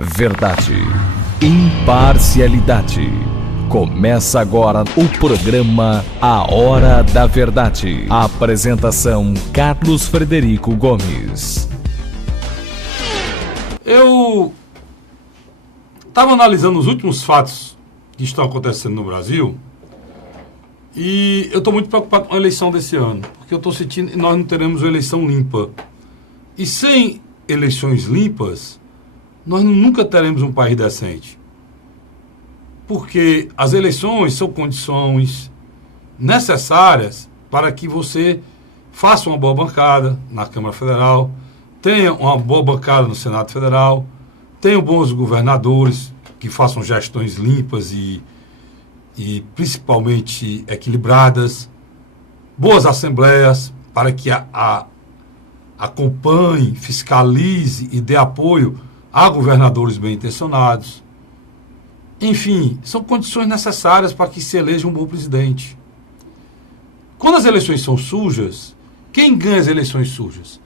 Verdade, imparcialidade. Começa agora o programa A Hora da Verdade. A apresentação: Carlos Frederico Gomes. Eu estava analisando os últimos fatos que estão acontecendo no Brasil e eu estou muito preocupado com a eleição desse ano, porque eu estou sentindo que nós não teremos uma eleição limpa. E sem eleições limpas, nós nunca teremos um país decente. Porque as eleições são condições necessárias para que você faça uma boa bancada na Câmara Federal, tenha uma boa bancada no Senado Federal, tenha bons governadores que façam gestões limpas e principalmente equilibradas, boas assembleias para que acompanhe, fiscalize e dê apoio a governadores bem-intencionados. Enfim, são condições necessárias para que se eleja um bom presidente. Quando as eleições são sujas, quem ganha as eleições sujas?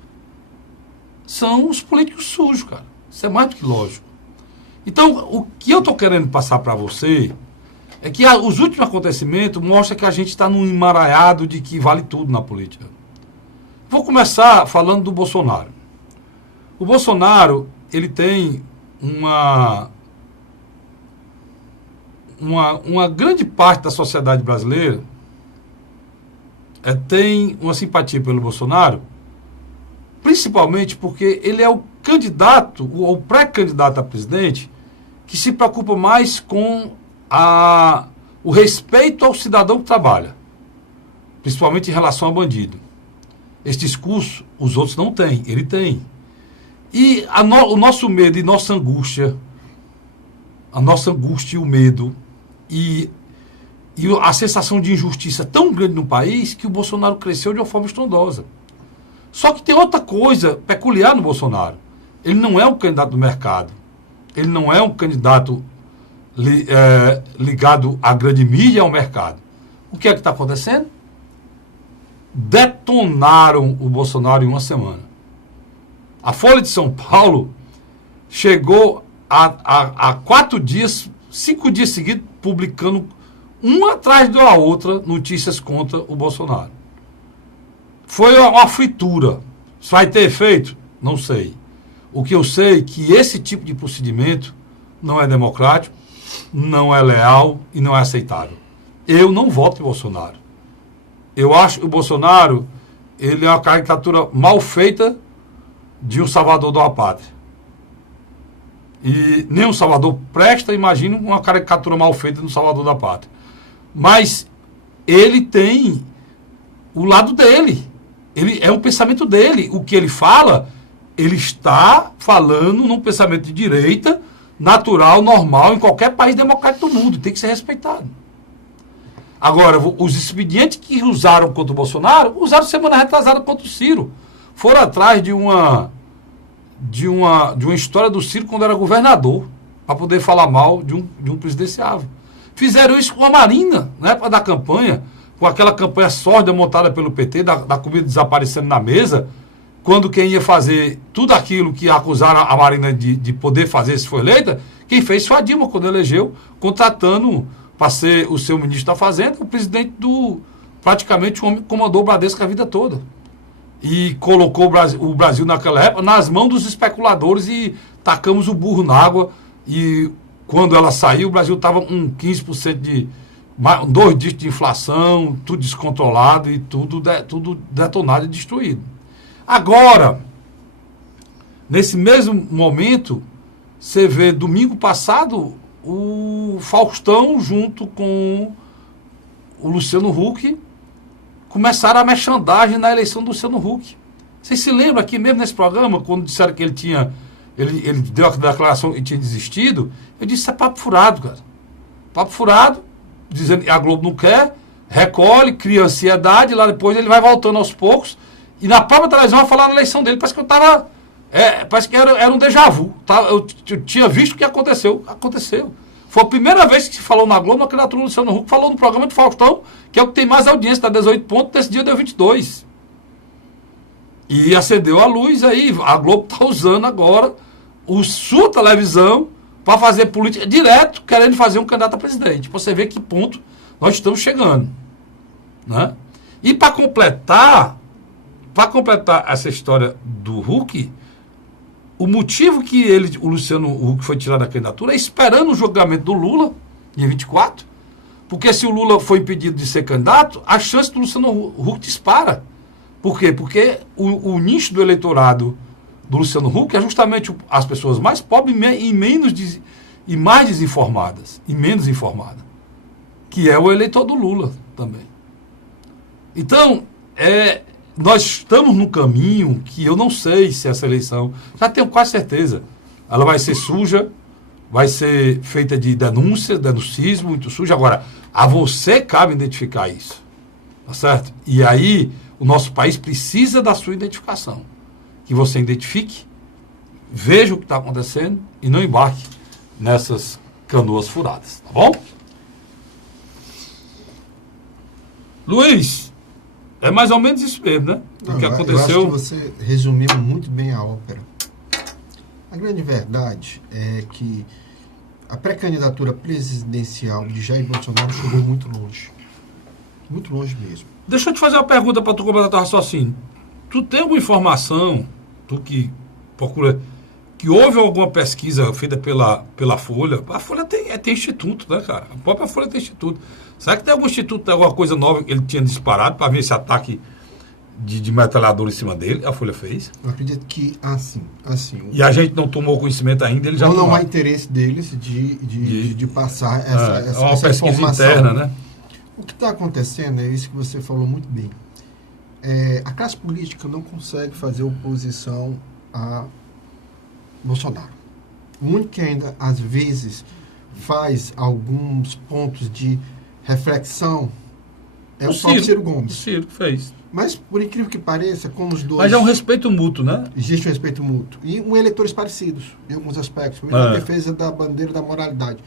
São os políticos sujos, cara. Isso é mais do que lógico. Então, o que eu estou querendo passar para você é que os últimos acontecimentos mostram que a gente está num emaranhado de que vale tudo na política. Vou começar falando do Bolsonaro. O Bolsonaro, ele tem uma grande parte da sociedade brasileira tem uma simpatia pelo Bolsonaro, principalmente porque ele é o candidato, ou pré-candidato a presidente, que se preocupa mais com o respeito ao cidadão que trabalha, principalmente em relação a bandido. Esse discurso, os outros não têm, ele tem. E o nosso medo e nossa angústia, e o medo, e a sensação de injustiça tão grande no país que o Bolsonaro cresceu de uma forma estrondosa. Só que tem outra coisa peculiar no Bolsonaro. Ele não é um candidato do mercado. Ele não é um candidato ligado à grande mídia e ao mercado. O que é que está acontecendo? Detonaram o Bolsonaro em uma semana. A Folha de São Paulo chegou a 5 dias seguidos, publicando uma atrás da outra notícias contra o Bolsonaro. Foi uma fritura. Vai ter efeito? Não sei. O que eu sei é que esse tipo de procedimento não é democrático, não é leal e não é aceitável. Eu não voto em Bolsonaro. Eu acho que o Bolsonaro ele é uma caricatura mal feita de um salvador de uma pátria. E nem um salvador presta, imagina uma caricatura mal feita de um salvador da pátria. Mas ele tem o lado dele. Ele é um pensamento dele. O que ele fala, ele está falando num pensamento de direita, natural, normal, em qualquer país democrático do mundo. Tem que ser respeitado. Agora, os expedientes que usaram contra o Bolsonaro, usaram semana retrasada contra o Ciro. Foram atrás de uma história do Ciro quando era governador, para poder falar mal de um presidenciável. Fizeram isso com a Marina, na época da campanha, com aquela campanha sórdida montada pelo PT, da comida desaparecendo na mesa, quando quem ia fazer tudo aquilo que acusaram a Marina de poder fazer se for eleita, quem fez foi a Dilma, quando elegeu, contratando para ser o seu ministro da Fazenda, o presidente praticamente o homem que comandou o Bradesco a vida toda. E colocou o Brasil naquela época nas mãos dos especuladores e tacamos o burro na água. E quando ela saiu, o Brasil estava com 15% 2 dígitos de inflação, tudo descontrolado e tudo detonado e destruído. Agora, nesse mesmo momento, você vê domingo passado o Faustão junto com o Luciano Huck começaram a merchandagem na eleição do Luciano Huck. Vocês se lembram aqui mesmo nesse programa, quando disseram que ele deu a declaração que tinha desistido? Eu disse, isso é papo furado, cara. Papo furado, dizendo que a Globo não quer, recolhe, cria ansiedade, lá depois ele vai voltando aos poucos, e na própria televisão vai falar na eleição dele, parece que eu estava... parece que era um déjà vu. Eu tinha visto o que aconteceu. Aconteceu. Foi a primeira vez que se falou na Globo, na candidatura do Luciano Huck, falou no programa de Faustão, que é o que tem mais audiência, dá 18 pontos, nesse dia deu 22. E acendeu a luz aí. A Globo está usando agora sua televisão para fazer política direto, querendo fazer um candidato a presidente. Você vê que ponto nós estamos chegando. Né? E para completar essa história do Huck, o motivo que o Luciano Huck foi tirado da candidatura é esperando o julgamento do Lula, dia 24, porque se o Lula for impedido de ser candidato, a chance do Luciano Huck dispara. Por quê? Porque o nicho do eleitorado do Luciano Huck é justamente as pessoas mais pobres e mais desinformadas, e menos informadas, que é o eleitor do Lula também. Então, nós estamos num caminho que eu não sei se essa eleição, já tenho quase certeza, ela vai ser suja, vai ser feita de denuncismo, muito suja. Agora, a você cabe identificar isso, tá certo? E aí, o nosso país precisa da sua identificação. Que você identifique, veja o que está acontecendo e não embarque nessas canoas furadas, tá bom? Luiz, é mais ou menos isso mesmo, né? O que aconteceu. Eu acho que você resumiu muito bem a ópera. A grande verdade é que a pré-candidatura presidencial de Jair Bolsonaro chegou muito longe. Muito longe mesmo. Deixa eu te fazer uma pergunta para tu completar teu raciocínio. Tu tem alguma informação, tu que procura, que houve alguma pesquisa feita pela Folha? A Folha tem instituto, né, cara? A própria Folha tem instituto. Será que tem algum instituto, tem alguma coisa nova que ele tinha disparado para ver esse ataque de metralhador em cima dele? A Folha fez? Eu acredito que assim. E a gente não tomou conhecimento ainda, ele já não há interesse deles de passar essa pesquisa informação interna, né? O que está acontecendo é isso que você falou muito bem. A classe política não consegue fazer oposição a Bolsonaro. O único que ainda, às vezes, faz alguns pontos de reflexão é o próprio Ciro Gomes. O Ciro fez. Mas, por incrível que pareça, como os dois... Mas é um respeito mútuo, né? Existe um respeito mútuo. E eleitores parecidos, em alguns aspectos. Como a defesa da bandeira da moralidade.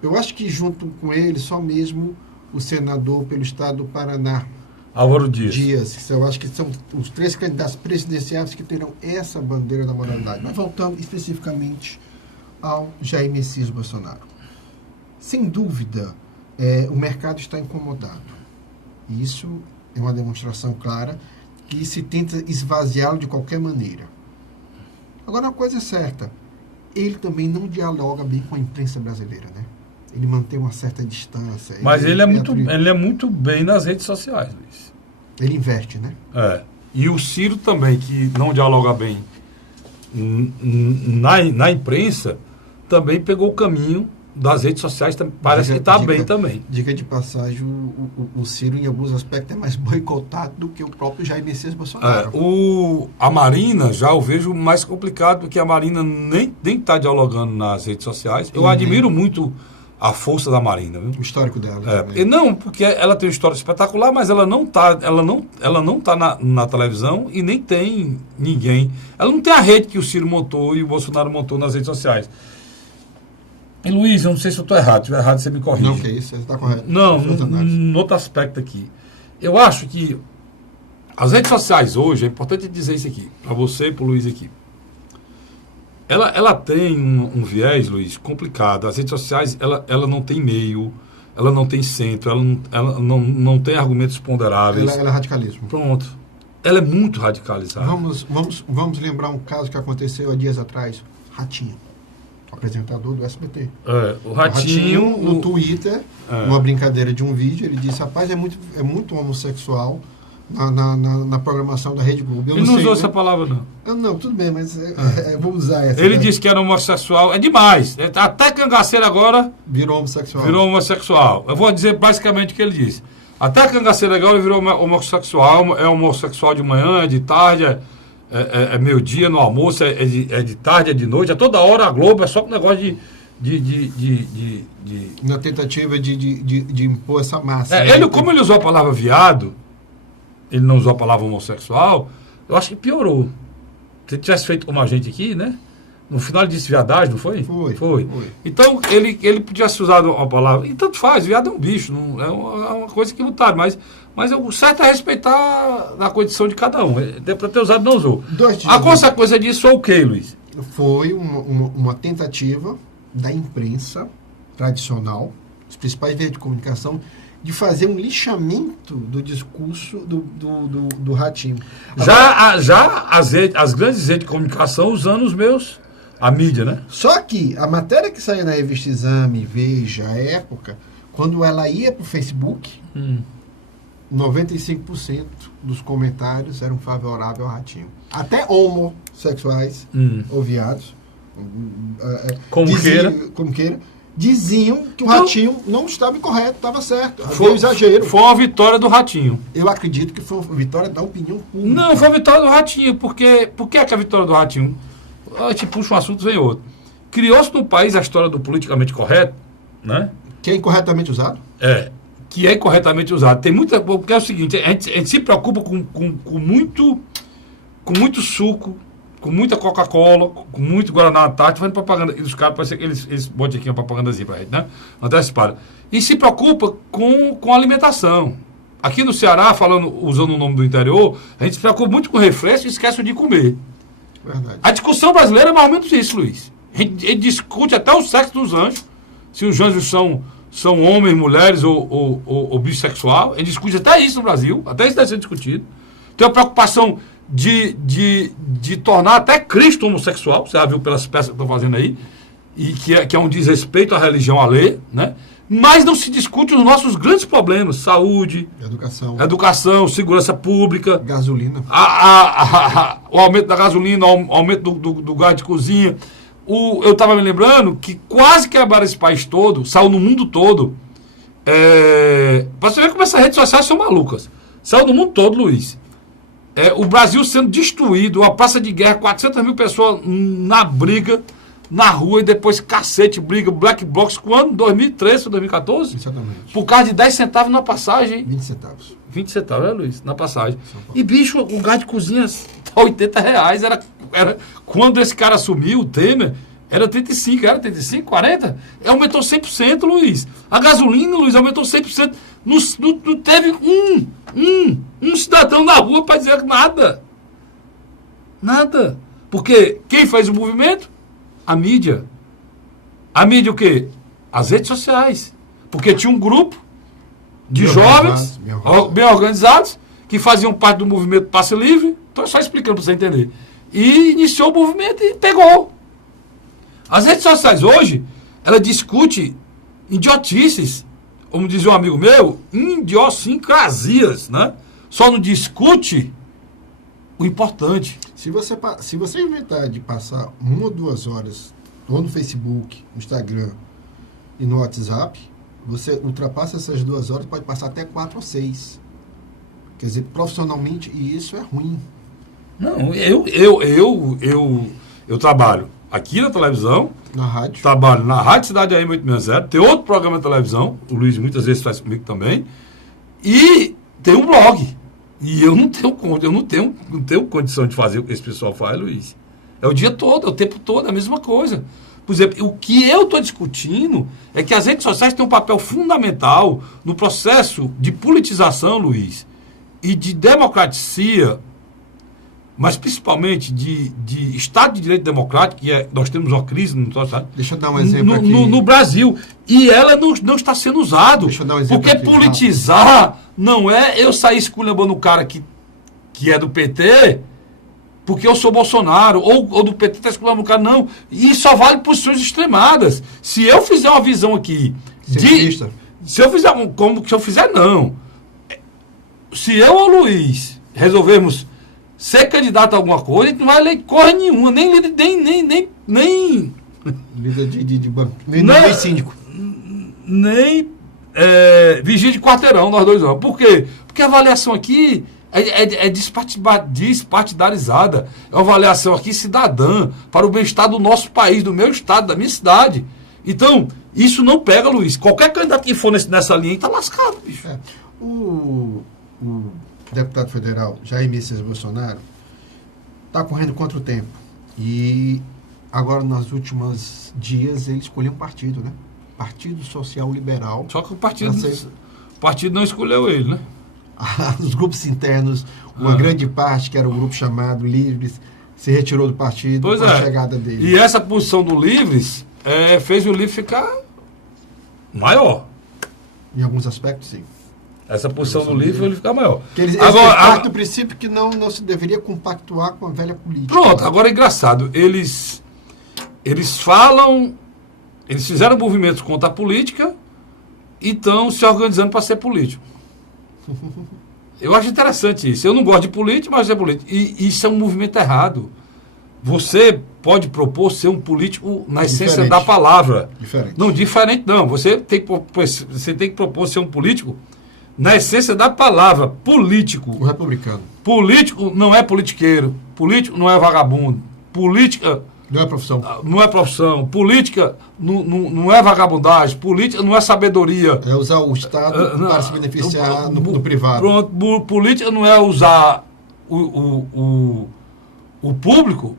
Eu acho que, junto com ele, só mesmo o senador pelo estado do Paraná, Álvaro Dias. Eu acho que são os 3 candidatos presidenciais que terão essa bandeira da moralidade. Mas voltando especificamente ao Jair Messias Bolsonaro. Sem dúvida, o mercado está incomodado. E isso é uma demonstração clara que se tenta esvaziá-lo de qualquer maneira. Agora, uma coisa é certa, ele também não dialoga bem com a imprensa brasileira, né? Ele mantém uma certa distância. Mas ele é muito bem nas redes sociais, Luiz. Ele investe, né? E o Ciro também, que não dialoga bem na imprensa, também pegou o caminho das redes sociais, parece que está bem também. Diga de passagem, o Ciro, em alguns aspectos, é mais boicotado do que o próprio Jair Messias Bolsonaro. A Marina, já eu vejo mais complicado, porque a Marina nem está dialogando nas redes sociais. Eu admiro muito a força da Marina, viu? O histórico dela. Não, porque ela tem uma história espetacular, mas ela não tá na televisão e nem tem ninguém. Ela não tem a rede que o Ciro montou e o Bolsonaro montou nas redes sociais. E Luiz, eu não sei se eu estou errado. Se estiver errado, você me corrige. Não, que isso, você está correto. Não, no outro aspecto aqui. Eu acho que as redes sociais hoje, é importante dizer isso aqui, para você e para o Luiz aqui. Ela tem um viés, Luiz, complicado. As redes sociais, ela não tem meio, ela não tem centro, ela não tem argumentos ponderáveis. Ela é radicalismo. Pronto. Ela é muito radicalizada. Vamos lembrar um caso que aconteceu há dias atrás. Ratinho, apresentador do SBT. O Ratinho no Twitter, numa brincadeira de um vídeo, ele disse, rapaz, é muito homossexual na programação da Rede Globo. Ele não usou essa palavra, não. Não, tudo bem, mas vou usar essa. Ele disse que era homossexual. É demais. Até Cangaceiro agora virou homossexual. Eu vou dizer basicamente o que ele disse. Até Cangaceiro agora virou homossexual. É homossexual de manhã, é de tarde, é meio-dia no almoço, é de tarde, é de noite. A toda hora a Globo é só com negócio na tentativa de impor essa massa. Como ele usou a palavra viado, ele não usou a palavra homossexual, eu acho que piorou. Se tivesse feito como a gente aqui, né? No final ele disse viadagem, não foi? Foi. Então, ele podia ter usado uma palavra. E tanto faz, viado é um bicho, não, é uma coisa que lutar. Mas o certo é respeitar a condição de cada um. Deu para ter usado, não usou. A consequência disso é o quê, Luiz? foi uma tentativa da imprensa tradicional, os principais meios de comunicação, de fazer um lixamento do discurso do Ratinho. Já as grandes redes de comunicação usando a mídia, né? Só que a matéria que saía na revista Exame, Veja, à época, quando ela ia para o Facebook, 95% dos comentários eram favoráveis ao Ratinho. Até homossexuais ou viados, como queira, diziam que o Ratinho não estava incorreto, estava certo. Foi um exagero. Foi uma vitória do Ratinho. Eu acredito que foi uma vitória da opinião pública. Não, foi a vitória do Ratinho. Por que é que a vitória do Ratinho? A gente puxa um assunto, vem outro. Criou-se no país a história do politicamente correto, né? Que é incorretamente usado? Que é incorretamente usado. Tem muita. Porque é o seguinte, a gente se preocupa com muito suco, com muita Coca-Cola, com muito Guaraná Antártica, fazendo propaganda. E os caras, parece que eles botam aqui uma propagandazinha pra gente, né? Antecipada. E se preocupa com a alimentação. Aqui no Ceará, usando o nome do interior, a gente se preocupa muito com refresco e esquece de comer. Verdade. A discussão brasileira é mais ou menos isso, Luiz. A gente discute até o sexo dos anjos, se os anjos são homens, mulheres ou bissexual. A gente discute até isso no Brasil, até isso deve ser discutido. Tem uma preocupação de tornar até Cristo homossexual, você já viu pelas peças que estão fazendo aí, e que é um desrespeito à religião alheia, né? Mas não se discute os nossos grandes problemas: saúde, educação, segurança pública, gasolina, o aumento da gasolina, o aumento do gás de cozinha. Eu estava me lembrando que quase quebraram esse país todo, saiu no mundo todo. Para você ver como essas redes sociais são malucas. Saiu no mundo todo, Luiz. O Brasil sendo destruído, a praça de guerra, 400 mil pessoas na briga, na rua, e depois cacete, briga, black box, quando? 2013 ou 2014? Exatamente. Por causa de 10 centavos na passagem. 20 centavos. 20 centavos, Luiz? Na passagem. E, bicho, o gás de cozinha tá R$80. Quando esse cara assumiu, o Temer, era 35, 40? Aumentou 100%, Luiz. A gasolina, Luiz, aumentou 100%. Não teve um cidadão na rua para dizer nada. Nada. Porque quem fez o movimento? A mídia. A mídia o quê? As redes sociais. Porque tinha um grupo de jovens bem organizados que faziam parte do movimento Passe Livre. Estou só explicando para você entender. E iniciou o movimento e pegou. As redes sociais hoje, ela discute idiotices, como dizia um amigo meu, idiosincrasias, né? Só não discute o importante. Se você inventar de passar 1 ou 2 horas ou no Facebook, no Instagram e no WhatsApp, você ultrapassa essas 2 horas, pode passar até 4 ou 6. Quer dizer, profissionalmente, e isso é ruim. Não, eu trabalho aqui na televisão, na rádio. Trabalho na Rádio Cidade AM 860, tem outro programa de televisão, o Luiz muitas vezes faz comigo também, e tem um blog. E eu não tenho condição de fazer o que esse pessoal faz, Luiz. É o dia todo, é o tempo todo, é a mesma coisa. Por exemplo, o que eu estou discutindo é que as redes sociais têm um papel fundamental no processo de politização, Luiz, e de democracia, mas principalmente de Estado de Direito Democrático, que nós temos uma crise no nosso Estado. Deixa eu dar um exemplo aqui. No Brasil. E ela não está sendo usada. Deixa eu dar um exemplo porque aqui, politizar não é eu sair esculhambando o cara que é do PT, porque eu sou Bolsonaro, ou do PT está esculhambando o cara, não. E só vale posições extremadas. Se eu fizer uma visão aqui se eu fizer, não. Se eu ou o Luiz resolvermos ser candidato a alguma coisa, a gente não vai ler cor nenhuma, nem líder de banco, nem síndico, nem vigia de quarteirão, nós dois vamos. Por quê? Porque a avaliação aqui é despartidarizada. É uma avaliação aqui cidadã, para o bem-estar do nosso país, do meu estado, da minha cidade. Então, isso não pega, Luiz. Qualquer candidato que for nessa linha está lascado, bicho. O deputado federal Jair Messias Bolsonaro está correndo contra o tempo. E agora, nos últimos dias, ele escolheu um partido, né? Partido Social Liberal. Só que o partido não escolheu ele, né? Os grupos internos, uma grande parte, que era um grupo chamado Livres, se retirou do partido Pois com a é. chegada dele. E essa posição do Livres fez o Livres ficar maior. Em alguns aspectos, sim. Essa posição do Livres fez ele ficar maior. Porque eles Agora, partem do princípio que não se deveria compactuar com a velha política. pronto, agora é engraçado. Eles fizeram movimentos contra a política e estão se organizando para ser político. Eu acho interessante isso. Eu não gosto de política, mas é político. E isso é um movimento errado. Você pode propor ser um político na essência Diferente. da palavra. Diferente. Não, diferente não. Você tem que propor ser um político na essência da palavra. Político. O republicano. Político não é politiqueiro. Político não é vagabundo. Política Não é profissão. não é profissão. Política não é vagabundagem. Política não é sabedoria. É usar o Estado para se beneficiar no privado. Pronto, política não é usar o público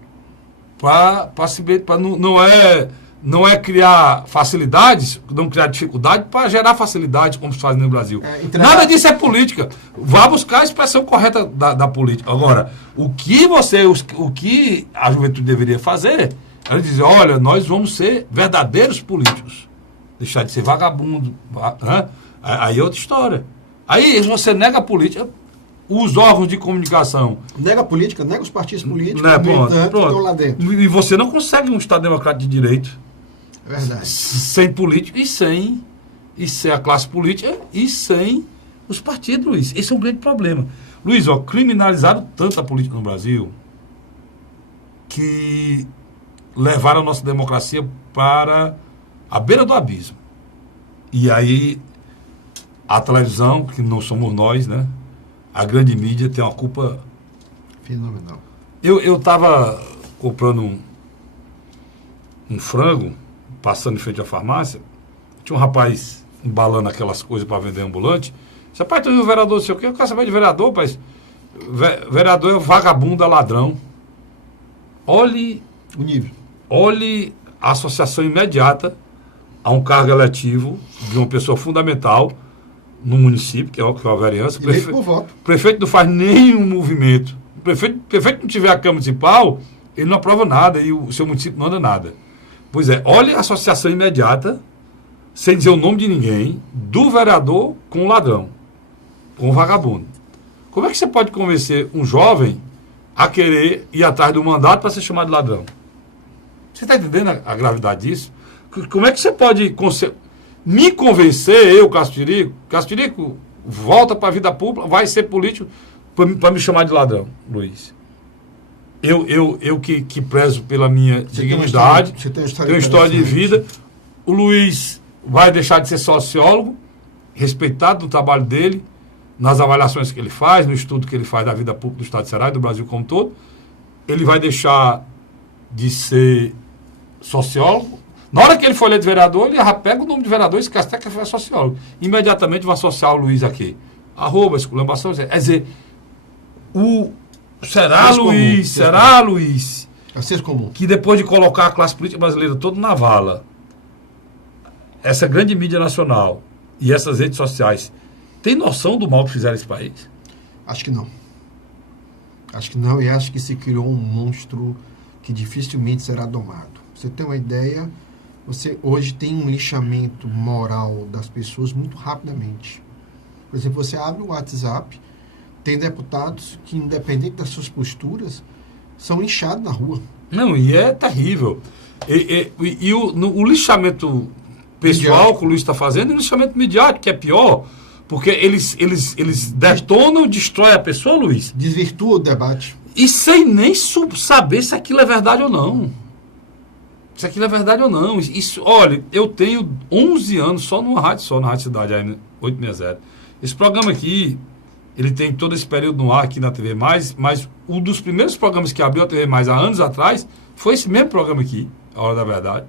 para se não é criar facilidades, não criar dificuldade para gerar facilidade, como se faz no Brasil. Nada disso é política. Vá buscar a expressão correta da política. Agora, o que a juventude deveria fazer é dizer, olha, nós vamos ser verdadeiros políticos. Deixar de ser vagabundo. Né? Aí é outra história. Aí você nega a política, os órgãos de comunicação. Nega a política, nega os partidos políticos, Né, pronto. estão lá dentro. E você não consegue um Estado democrático de direito É verdade. sem político e sem a classe política e sem os partidos, Luiz. Esse é um grande problema. Luiz, criminalizaram tanto a política no Brasil que levaram a nossa democracia para a beira do abismo. E aí a televisão, que não somos nós, né? A grande mídia tem uma culpa. Fenomenal. Eu estava comprando um frango, passando em frente à farmácia, tinha um rapaz embalando aquelas coisas para vender ambulante. Disse, rapaz, tu viu o vereador, não sei o quê? Eu quero saber de vereador, rapaz. Vereador é vagabundo, é ladrão. Olhe a associação imediata a um cargo eletivo de uma pessoa fundamental no município, que é a vereança. O prefeito não faz nenhum movimento. O prefeito não tiver a Câmara Municipal, ele não aprova nada e o seu município não anda nada. Pois é, olhe a associação imediata, sem dizer o nome de ninguém, do vereador com o ladrão, com o vagabundo. Como é que você pode convencer um jovem a querer ir atrás do mandato para ser chamado de ladrão? Você está entendendo a gravidade disso? Como é que você pode me convencer, eu, Castirico, volta para a vida pública, vai ser político para me chamar de ladrão, Luiz? Eu que prezo pela minha dignidade, tenho uma história de vida. O Luiz vai deixar de ser sociólogo, respeitado no trabalho dele, nas avaliações que ele faz, no estudo que ele faz da vida pública do Estado de Ceará e do Brasil como um todo. Ele vai deixar de ser sociólogo. Na hora que ele for eleito vereador, ele já pega o nome de vereador e esquece até que ele é sociólogo. Imediatamente vai associar o Luiz aqui. Esculhambação. Quer dizer, será, Luiz, que depois de colocar a classe política brasileira toda na vala, essa grande mídia nacional e essas redes sociais tem noção do mal que fizeram esse país? Acho que não. E acho que se criou um monstro que dificilmente será domado. Você tem uma ideia, você hoje tem um lixamento moral das pessoas muito rapidamente. Por exemplo, você abre o WhatsApp, tem deputados que, independente das suas são lixados na rua. Não, e é terrível. E o lixamento pessoal midiático que o Luiz está fazendo, e o lixamento midiático, que é pior, porque eles detonam, destroem a pessoa, Luiz. Desvirtua o debate. E sem nem saber se aquilo é verdade ou não. Isso, olha, eu tenho 11 anos só na Rádio Cidade, aí, 860. Esse programa aqui, ele tem todo esse período no ar aqui na TV+, mas um dos primeiros programas que abriu a TV+, há anos atrás, foi esse mesmo programa aqui, A Hora da Verdade,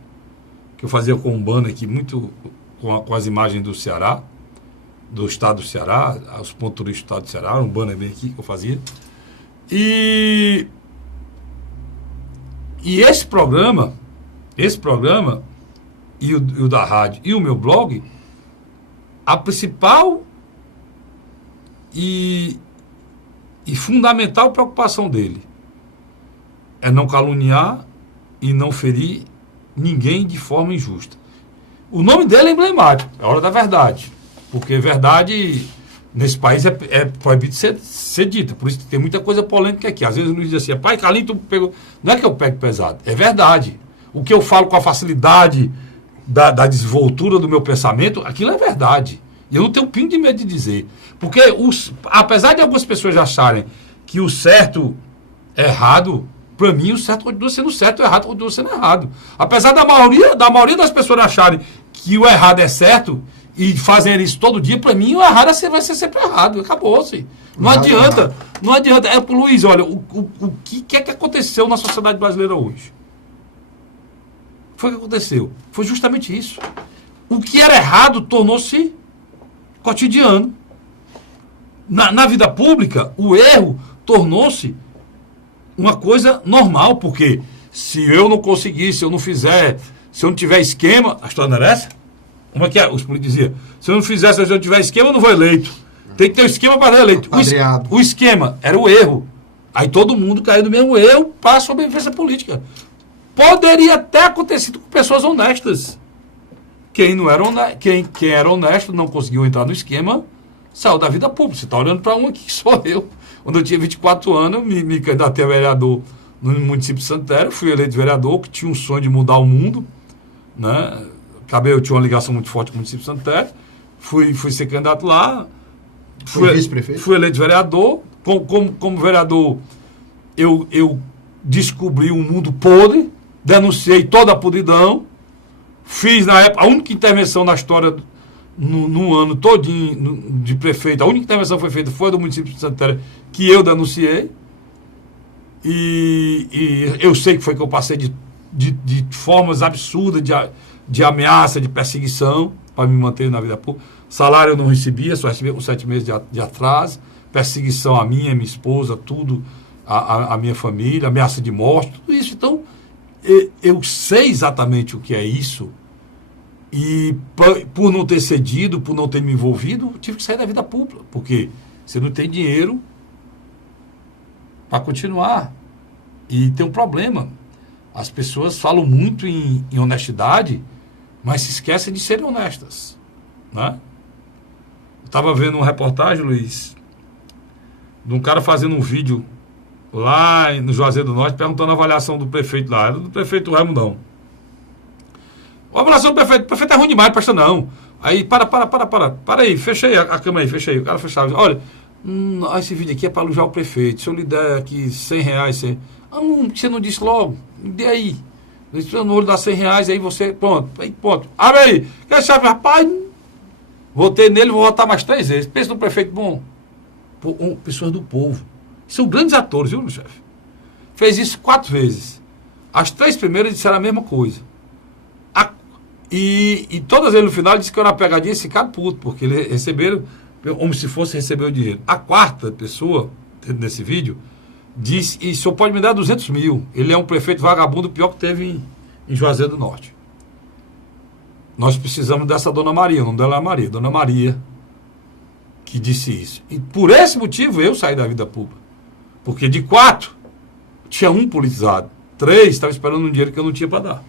que eu fazia com um banner aqui, muito com as imagens do Ceará, do estado do Ceará, os pontos turísticos do estado do Ceará, um banner bem aqui que eu fazia. E esse programa e o da rádio e o meu blog, a principal e fundamental preocupação dele é não caluniar e não ferir ninguém de forma injusta. O nome dele é emblemático, é a hora da verdade. Porque verdade, nesse país, é proibido ser dita. Por isso que tem muita coisa polêmica aqui. Às vezes o Luiz diz assim, pai, Carlinhos, tu pegou... Não é que eu pego pesado, é verdade. O que eu falo com a facilidade da desenvoltura do meu pensamento, aquilo é verdade. E eu não tenho um pingo de medo de dizer. Porque, apesar de algumas pessoas acharem que o certo é errado, para mim o certo continua sendo certo e o errado continua sendo errado. Apesar da maioria das pessoas acharem que o errado é certo e fazem isso todo dia, para mim o errado vai ser sempre errado. Acabou-se. Não adianta. Não adianta. Luiz, olha, o que é que aconteceu na sociedade brasileira hoje? Foi o que aconteceu. Foi justamente isso. O que era errado tornou-se cotidiano. Na vida pública, o erro tornou-se uma coisa normal, porque se eu não conseguir, se eu não fizer, se eu não tiver esquema, a história não era essa? Como é que é? Os políticos diziam, se eu não fizer, se eu não tiver esquema, eu não vou eleito. Tem que ter um esquema para ser eleito. O esquema era o erro. Aí todo mundo caiu no mesmo erro para a sobrevivência política. Poderia até acontecido com pessoas honestas. Quem era honesto não conseguiu entrar no esquema, saiu da vida pública. Você está olhando para um aqui que sou eu. Quando eu tinha 24 anos, me candidatei a vereador no município de Santéria, fui eleito vereador, que tinha um sonho de mudar o mundo, né? Eu tinha uma ligação muito forte com o município de Santéria, fui ser candidato lá, fui eleito vereador, como vereador eu descobri um mundo podre, denunciei toda a podridão, fiz na época a única intervenção na história no ano todinho de prefeito, a única intervenção que foi feita foi do município de Santéria, que eu denunciei, e eu sei que foi que eu passei de formas absurdas de ameaça, de perseguição, para me manter na vida pública. Salário eu não recebia, só recebia com 7 meses de atraso, perseguição a minha esposa, tudo, a minha família, ameaça de morte, tudo isso. Então, eu sei exatamente o que é isso, e por não ter cedido, por não ter me envolvido, tive que sair da vida pública, porque você não tem dinheiro para continuar. E tem um problema. As pessoas falam muito em honestidade, mas se esquecem de serem honestas, né? Eu estava vendo uma reportagem, Luiz, de um cara fazendo um vídeo lá no Juazeiro do Norte, perguntando a avaliação do prefeito lá. Era do prefeito Raimundão. A avaliação do prefeito é ruim demais, presta não. Aí, para aí, fechei a câmera aí, fechei. O cara fechava. Olha, esse vídeo aqui é para elogiar o prefeito. Se eu lhe der aqui R$100, você não disse logo, dê aí. Eu não vou lhe dar R$100, aí você, pronto. Abre aí. Quer saber, rapaz? Votei nele, vou votar mais 3 vezes. Pensa no prefeito bom. Pessoas do povo. São grandes atores, viu, meu chefe? Fez isso 4 vezes. As 3 primeiras disseram a mesma coisa. E todas eles no final disseram que era uma pegadinha e ficaram puto, porque eles receberam, como se fosse receber o dinheiro. A 4ª pessoa, nesse vídeo, disse, e o senhor pode me dar 200 mil. Ele é um prefeito vagabundo, pior que teve em Juazeiro do Norte. Nós precisamos dessa Dona Maria, o nome dela é Maria, Dona Maria, que disse isso. E por esse motivo eu saí da vida pública. Porque de 4, tinha 1 politizado. 3 estavam esperando um dinheiro que eu não tinha para dar.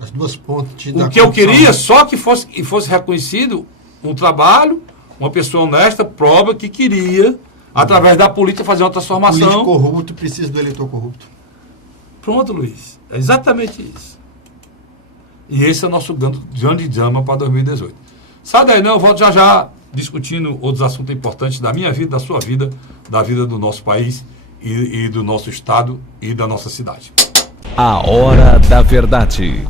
As duas pontas o que eu queria só que fosse reconhecido um trabalho, uma pessoa honesta, prova que queria, através da política, fazer uma transformação. O político corrupto precisa do eleitor corrupto. Pronto, Luiz. É exatamente isso. E esse é o nosso grande drama para 2018. Sai daí não, eu volto já discutindo outros assuntos importantes da minha vida, da sua vida, da vida do nosso país e do nosso estado e da nossa cidade. A Hora da Verdade.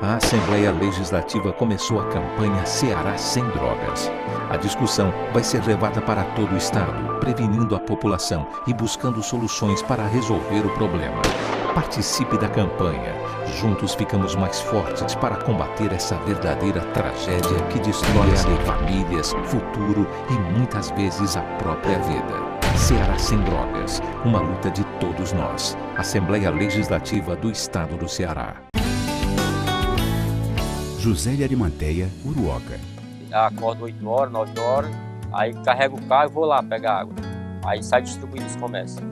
A Assembleia Legislativa começou a campanha Ceará Sem Drogas. A discussão vai ser levada para todo o estado, prevenindo a população e buscando soluções para resolver o problema. Participe da campanha. Juntos ficamos mais fortes para combater essa verdadeira tragédia que destrói famílias, futuro e muitas vezes a própria vida. Ceará Sem Drogas, uma luta de todos nós. Assembleia Legislativa do Estado do Ceará. José de Arimateia, Uruoca. Acordo 8 horas, 9 horas, aí carrego o carro e vou lá pegar água. Aí sai distribuindo os comércios.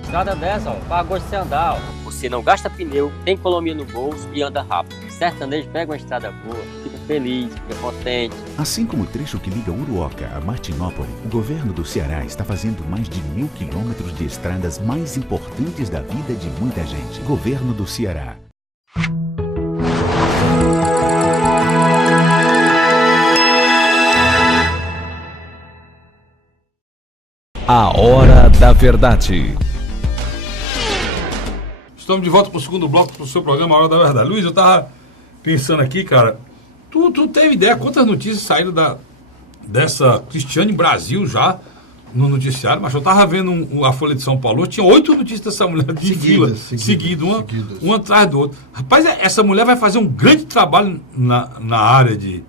Estrada dessa, ó, para gosto de você andar, ó. Você não gasta pneu, tem economia no bolso e anda rápido. Sertanejo pega uma estrada boa, fica feliz, fica contente. Assim como o trecho que liga Uruoca a Martinópole, o governo do Ceará está fazendo mais de 1.000 quilômetros de estradas mais importantes da vida de muita gente. Governo do Ceará. A Hora da Verdade. Estamos de volta para o segundo bloco do seu programa A Hora da Verdade. Luiz, eu estava pensando aqui, cara, tu teve ideia quantas notícias saíram dessa Cristiane Brasil já no noticiário? Mas eu estava vendo a Folha de São Paulo, tinha 8 notícias dessa mulher de fila, seguida, uma atrás do outro. Rapaz, essa mulher vai fazer um grande trabalho na área de...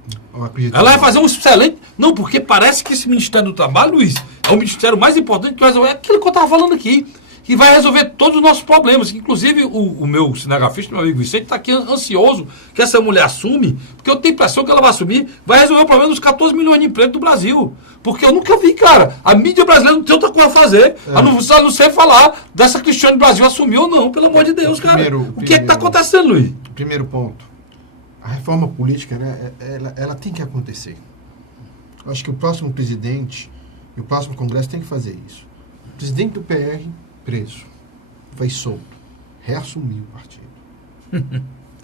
Ela vai fazer um excelente... Não, porque parece que esse Ministério do Trabalho, Luiz, é o ministério mais importante que vai resolver aquilo que eu estava falando aqui. Que vai resolver todos os nossos problemas. Inclusive, o meu cinegrafista, meu amigo Vicente, está aqui ansioso que essa mulher assume, porque eu tenho a impressão que ela vai assumir, vai resolver o problema dos 14 milhões de empregos do Brasil. Porque eu nunca vi, cara, a mídia brasileira não tem outra coisa a fazer, a não ser falar dessa Cristiane Brasil assumiu ou não, pelo amor de Deus, cara. O que é que está acontecendo, Luiz? Primeiro ponto, a reforma política, né, ela tem que acontecer. Eu acho que o próximo presidente e o próximo Congresso tem que fazer isso. O presidente do PR... preso, foi solto, reassumiu o partido.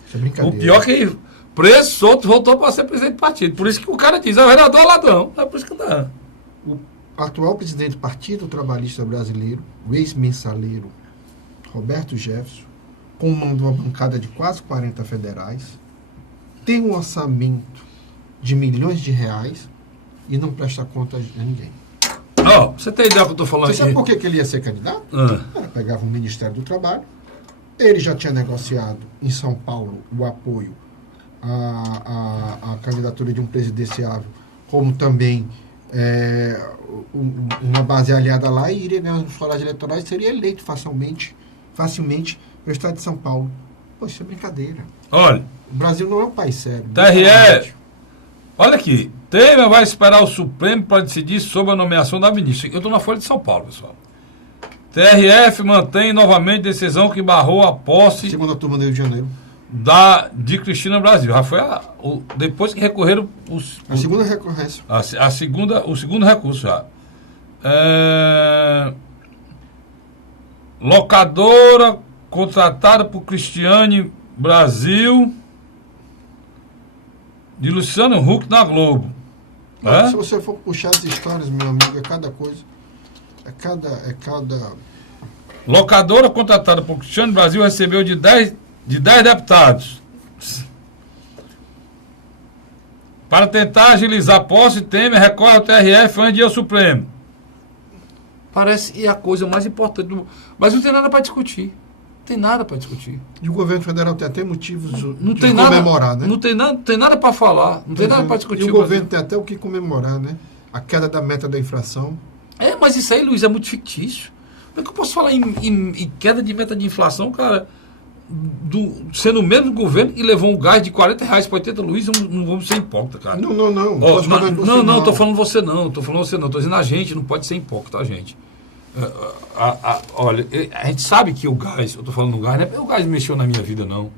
Isso é brincadeira. O pior é que preso, solto, voltou para ser presidente do partido. Por isso que o cara diz, o vereador é ladrão. É por isso que dá. O atual presidente do Partido Trabalhista Brasileiro, o ex-mensaleiro Roberto Jefferson, comanda uma bancada de quase 40 federais, tem um orçamento de milhões de reais e não presta conta a ninguém. Você tem ideia do que eu estou falando aqui? Você sabe por que ele ia ser candidato? Ela pegava o Ministério do Trabalho, ele já tinha negociado em São Paulo o apoio à candidatura de um presidenciável, como também uma base aliada lá, e iria ganhar os colégios eleitorais e seria eleito facilmente no estado de São Paulo. Poxa, isso é brincadeira. Olha, o Brasil não é um país sério. TRE, olha aqui, Temer vai esperar o Supremo para decidir sobre a nomeação da ministra. Eu estou na Folha de São Paulo, pessoal. TRF mantém novamente decisão que barrou a posse... Segunda turma do Rio de Janeiro. De Cristina Brasil. Já foi depois que recorreram... A segunda recorrência. O segundo recurso já. Locadora contratada por Cristiane Brasil... de Luciano Huck na Globo. Se você for puxar as histórias, meu amigo, é cada coisa. É cada... Locadora contratada por Cristiano Brasil recebeu de 10 deputados. Para tentar agilizar a posse, Temer recorre ao TRF antes de ir ao Supremo. Parece a coisa mais importante do mundo. Mas não tem nada para discutir. Tem nada para discutir. E o governo federal tem até motivos de comemorar, né? Não tem nada para falar, não tem nada para discutir. E o governo tem até o que comemorar, né? A queda da meta da inflação. Mas isso aí, Luiz, é muito fictício. Como é que eu posso falar em queda de meta de inflação, cara, sendo o mesmo governo e levou um gás de R$40 para 80, Luiz, não vamos ser hipócrita, cara. Não. Não, tô falando você não. Tô dizendo a gente, não pode ser hipócrita, a gente. Olha, a gente sabe que o gás, eu estou falando do gás, não é porque o gás mexeu na minha vida, não.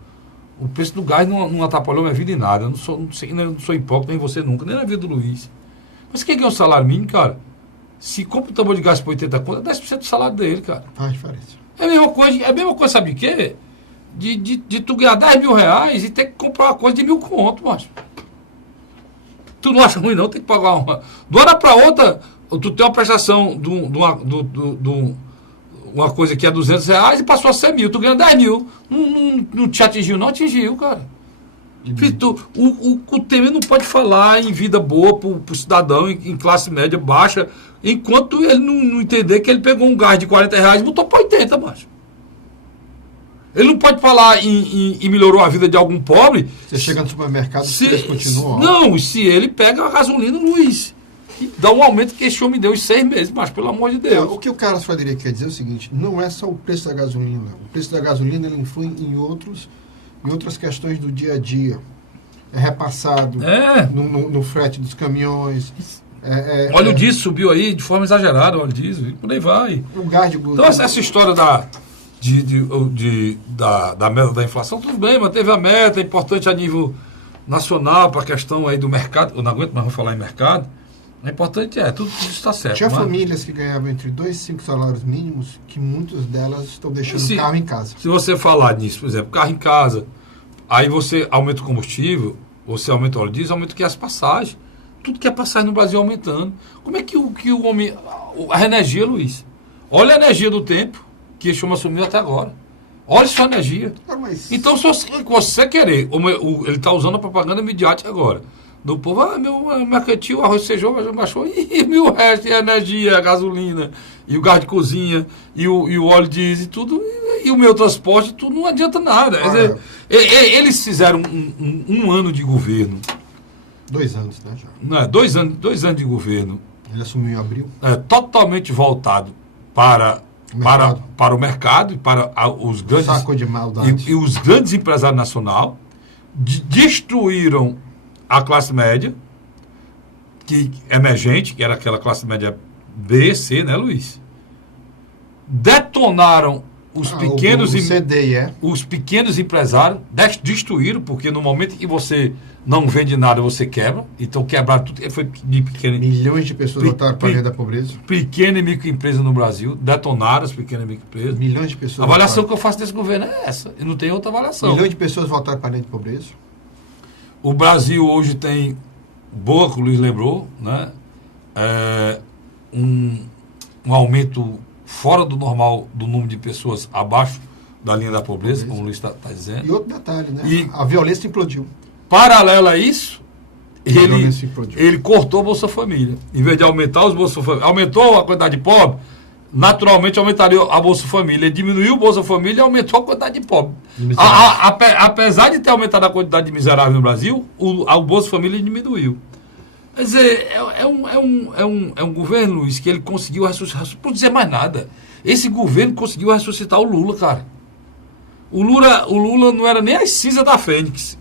O preço do gás não atrapalhou minha vida em nada. Eu não sou hipócrita, nem você nunca, nem na vida do Luiz. Mas quem ganha o salário mínimo, cara? Se compra um tambor de gás por 80 conto, é 10% do salário dele, cara. Faz diferença. É a mesma coisa, sabe o quê? De tu ganhar R$10 mil e ter que comprar uma coisa de 1.000 conto, macho. Tu não acha ruim, não? Tem que pagar uma. De uma hora para outra, tu tem uma prestação de uma coisa que é R$200 e passou a ser 1.000. Tu ganha 10 mil. Não te atingiu, não atingiu, cara. O Temer não pode falar em vida boa pro cidadão em classe média baixa, enquanto ele não entender que ele pegou um gás de R$40 e botou para 80, macho. Ele não pode falar e melhorou a vida de algum pobre. Você chega no supermercado, os preços continuam. Não, se ele pega a gasolina, Luiz, e dá um aumento que esse homem me deu em 6 meses, mas pelo amor de Deus. O que o Carlos Frederico quer dizer é o seguinte: não é só o preço da gasolina. O preço da gasolina ele influi em outras questões do dia a dia. é repassado no frete dos caminhões. Óleo diesel subiu aí de forma exagerada, óleo diesel, e por aí vai. O gás de Então essa história da meta da inflação, tudo bem, manteve a meta, é importante a nível nacional para a questão aí do mercado. Eu não aguento mais falar em mercado. É importante, tudo isso está certo. Tinha famílias que ganhavam entre 2 e 5 salários mínimos, que muitas delas estão deixando o carro em casa. Se você falar nisso, por exemplo, carro em casa, aí você aumenta o combustível, você aumenta o óleo diesel, aumenta o que as passagens. Tudo que é passagem no Brasil aumentando. Como é que o homem... A energia, Luiz. Olha a energia do tempo que Chama assumiu até agora. Olha sua energia. Então, se você querer... Ele está usando a propaganda midiática agora. Do povo, meu mercantil, arroz e feijão baixou, e o resto, e a energia, a gasolina, e o gás de cozinha, e o óleo diesel, e tudo, e o meu transporte, tudo não adianta nada. Quer dizer, eles fizeram um ano de governo. 2 anos, né, já? Não, 2 anos de governo. Ele assumiu em abril. Totalmente voltado para o mercado e para os grandes... Saco de maldade. E os grandes empresários nacionais destruíram a classe média, que emergente, que era aquela classe média B, C, né, Luiz? Detonaram os pequenos os pequenos empresários, destruíram, porque no momento que você não vende nada, você quebra. Então quebraram tudo. Foi de pequeno, milhões de pessoas votaram para a lei da pobreza. Pequena e microempresa no Brasil, detonaram as pequenas e microempresas. Milhões de pessoas. A avaliação que eu faço desse governo é essa. E não tem outra avaliação. Milhões de pessoas votaram para a lei da pobreza. O Brasil hoje tem, boa que o Luiz lembrou, né? Um aumento fora do normal do número de pessoas abaixo da linha da pobreza, como o Luiz está dizendo. E outro detalhe, né? A violência implodiu. Paralelo a isso, ele cortou a Bolsa Família. Em vez de aumentar os Bolsa Família, aumentou a quantidade de pobre, naturalmente aumentaria a Bolsa Família. Ele diminuiu a Bolsa Família e aumentou a quantidade de pobre. Apesar de ter aumentado a quantidade de miserável no Brasil, a Bolsa Família diminuiu. Quer dizer, é um governo, Luiz, que ele conseguiu ressuscitar, não dizer mais nada. Esse governo conseguiu ressuscitar o Lula, cara. O Lula não era nem as cinzas da Fênix.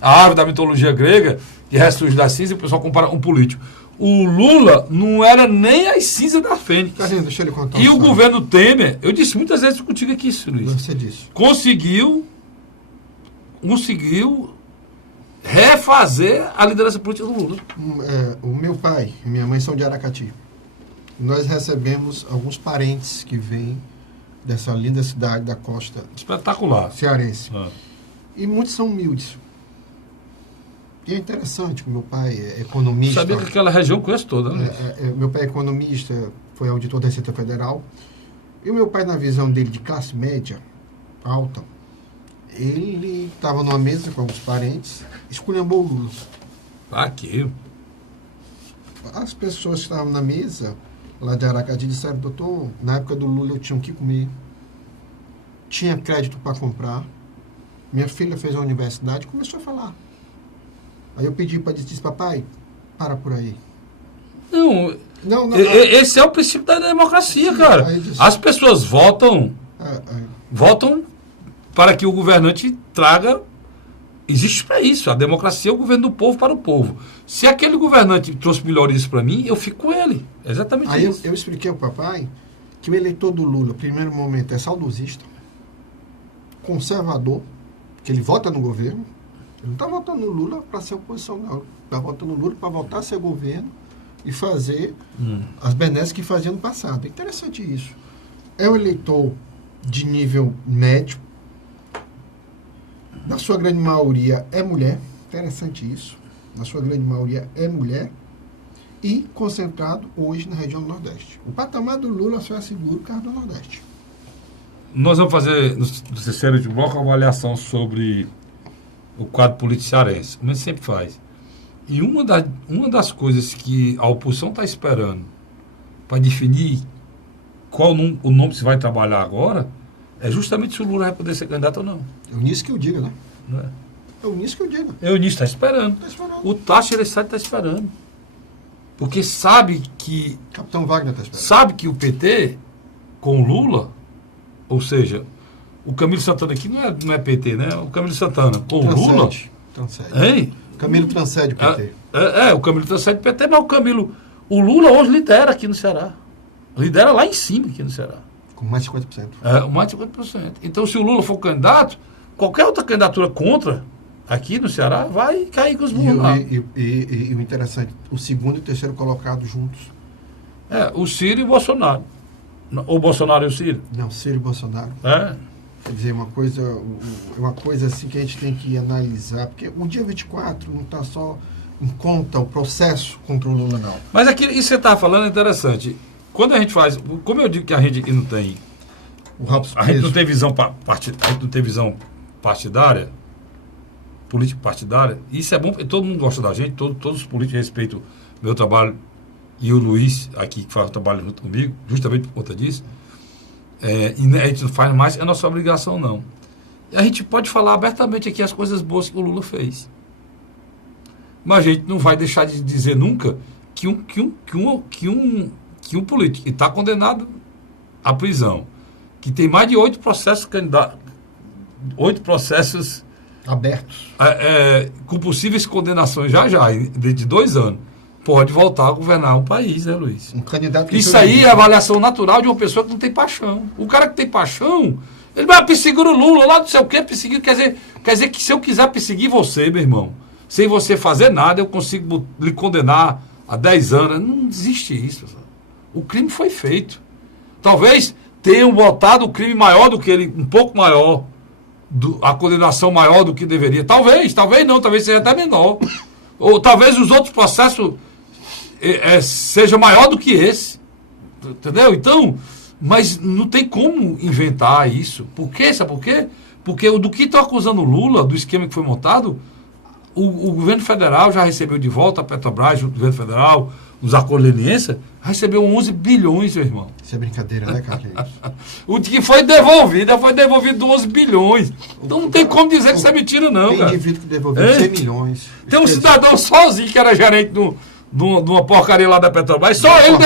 A árvore da mitologia grega, que ressurge da cinza, e o pessoal compara um político. O Lula não era nem as cinzas da Fênix. Carlinhos, deixa ele contar. E o governo Temer, eu disse muitas vezes contigo aqui isso, Luiz. Você disse. Conseguiu refazer a liderança política do Lula. O meu pai e minha mãe são de Aracati. Nós recebemos alguns parentes que vêm dessa linda cidade da costa. Espetacular. Cearense. E muitos são humildes. E é interessante, meu pai é economista. Sabia que aquela região eu conheço toda, né? Meu pai é economista, foi auditor da Receita Federal. E o meu pai, na visão dele de classe média, alta, ele estava numa mesa com alguns parentes, esculhambou o Lula. Aqui. As pessoas que estavam na mesa, lá de Aracati, disseram: doutor, na época do Lula eu tinha o que comer, tinha crédito para comprar, minha filha fez a universidade, começou a falar. Aí eu pedi para ele, disse: papai, para por aí. Não. Esse é o princípio da democracia, cara. As pessoas votam para que o governante traga... Existe para isso. A democracia é o governo do povo para o povo. Se aquele governante trouxe melhorias para mim, eu fico com ele. É exatamente aí isso. Eu expliquei ao papai que o eleitor do Lula, no primeiro momento, é saudosista, conservador, que ele vota no governo. Ele não está votando no Lula para ser oposição, não. Ele está votando no Lula para voltar a ser governo e fazer as benesses que fazia no passado. É interessante isso. É um eleitor de nível médio, na sua grande maioria é mulher, interessante isso, na sua grande maioria é mulher, e concentrado hoje na região do Nordeste. O patamar do Lula só é seguro por causa do Nordeste. Nós vamos fazer, no terceiro de bloco, uma avaliação sobre o quadro político cearense, como a gente sempre faz. E uma das coisas que a oposição está esperando para definir qual o nome que se vai trabalhar agora é justamente se o Lula vai poder ser candidato ou não. É o nisso que eu digo, né? Não é? É o nisso que eu digo. É o nisso está esperando. O Tacho está esperando. Porque sabe que... Capitão Wagner está esperando. Sabe que o PT, com o Lula, ou seja, o Camilo Santana aqui não é PT, né? O Camilo Santana, com o Lula, Transcende. Hein? Camilo transcende o PT. O Camilo transcende o PT, mas o Lula hoje lidera aqui no Ceará. Lidera lá em cima aqui no Ceará. Com mais de 50%. Mais de 50%. Então, se o Lula for candidato, qualquer outra candidatura contra aqui no Ceará vai cair com os burros lá. E o interessante, o segundo e o terceiro colocado juntos. O Ciro e o Bolsonaro. O Bolsonaro e o Ciro. Não, Ciro e Bolsonaro. Quer dizer, uma coisa assim que a gente tem que analisar, porque o dia 24 não está só em conta o processo contra o Lula, não. Mas isso que você está falando é interessante. Quando a gente faz, como eu digo que a gente não tem, a gente não tem visão partidária, política partidária, isso é bom, porque todo mundo gosta da gente, todos os políticos respeitam o meu trabalho e o Luiz aqui que faz o trabalho junto comigo, justamente por conta disso. E a gente não faz mais, é nossa obrigação não. E a gente pode falar abertamente aqui as coisas boas que o Lula fez. Mas a gente não vai deixar de dizer nunca que um político que está condenado à prisão, que tem mais de 8 processos abertos, com possíveis condenações já, dentro de 2 anos, pode voltar a governar um país, né, Luiz? Um candidato. Isso aí é a avaliação natural de uma pessoa que não tem paixão. O cara que tem paixão, ele vai perseguir o Lula, lá não sei o quê, perseguir, quer dizer que se eu quiser perseguir você, meu irmão, sem você fazer nada, eu consigo lhe condenar a 10 anos. Não existe isso. O crime foi feito. Talvez tenham botado o crime maior do que ele, um pouco maior, a condenação maior do que deveria. Talvez não, talvez seja até menor. Ou talvez os outros processos seja maior do que esse. Entendeu? Então, mas não tem como inventar isso. Por quê? Sabe por quê? Porque do que estão acusando o Lula, do esquema que foi montado, o governo federal já recebeu de volta, a Petrobras, o governo federal, os acordos de aliança, recebeu 11 bilhões, meu irmão. Isso é brincadeira, né, Carlinhos? O que foi devolvido 11 bilhões. Então não tem como dizer que isso é mentira, não, tem cara. indivíduo que devolveu 100 milhões. Tem um cidadão sozinho que era gerente de uma porcaria lá da Petrobras. Só ele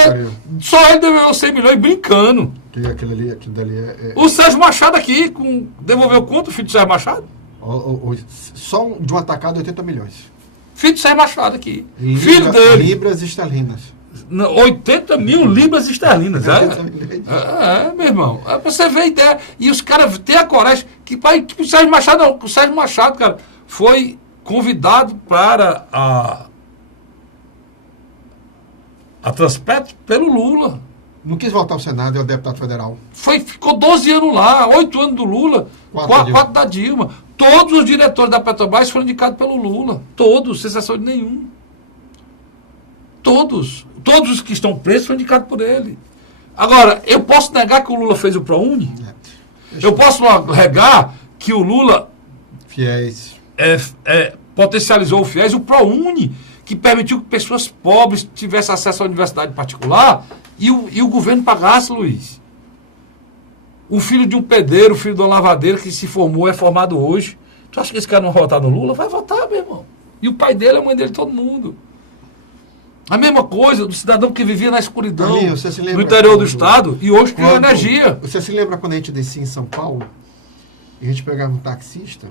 devolveu 100 milhões brincando. Aquilo dali O Sérgio Machado aqui, devolveu quanto, o filho do Sérgio Machado? Só de um atacado, 80 milhões. Filho do Sérgio Machado aqui. Filho dele. Libras esterlinas. 80 mil libras esterlinas. Meu irmão. É pra você ver a ideia. E os caras têm a coragem. Que o Sérgio Machado, cara, foi convidado para a Transpetro pelo Lula. Não quis voltar ao Senado, é o deputado federal. Ficou 12 anos lá, 8 anos do Lula, 4 da Dilma. Todos os diretores da Petrobras foram indicados pelo Lula. Todos, sem exceção de nenhum. Todos os que estão presos foram indicados por ele. Agora, eu posso negar que o Lula fez o ProUni? Eu posso negar que o Lula FIES potencializou o FIES, o ProUni, que permitiu que pessoas pobres tivessem acesso à universidade particular e o governo pagasse, Luiz. O filho de um pedreiro, o filho de uma lavadeira que se formou, é formado hoje. Tu acha que esse cara não vai votar no Lula? Vai votar, meu irmão. E o pai dele, a mãe dele, todo mundo. A mesma coisa do cidadão que vivia na escuridão no interior do estado e hoje tem energia. Você se lembra quando a gente descia em São Paulo e a gente pegava um taxista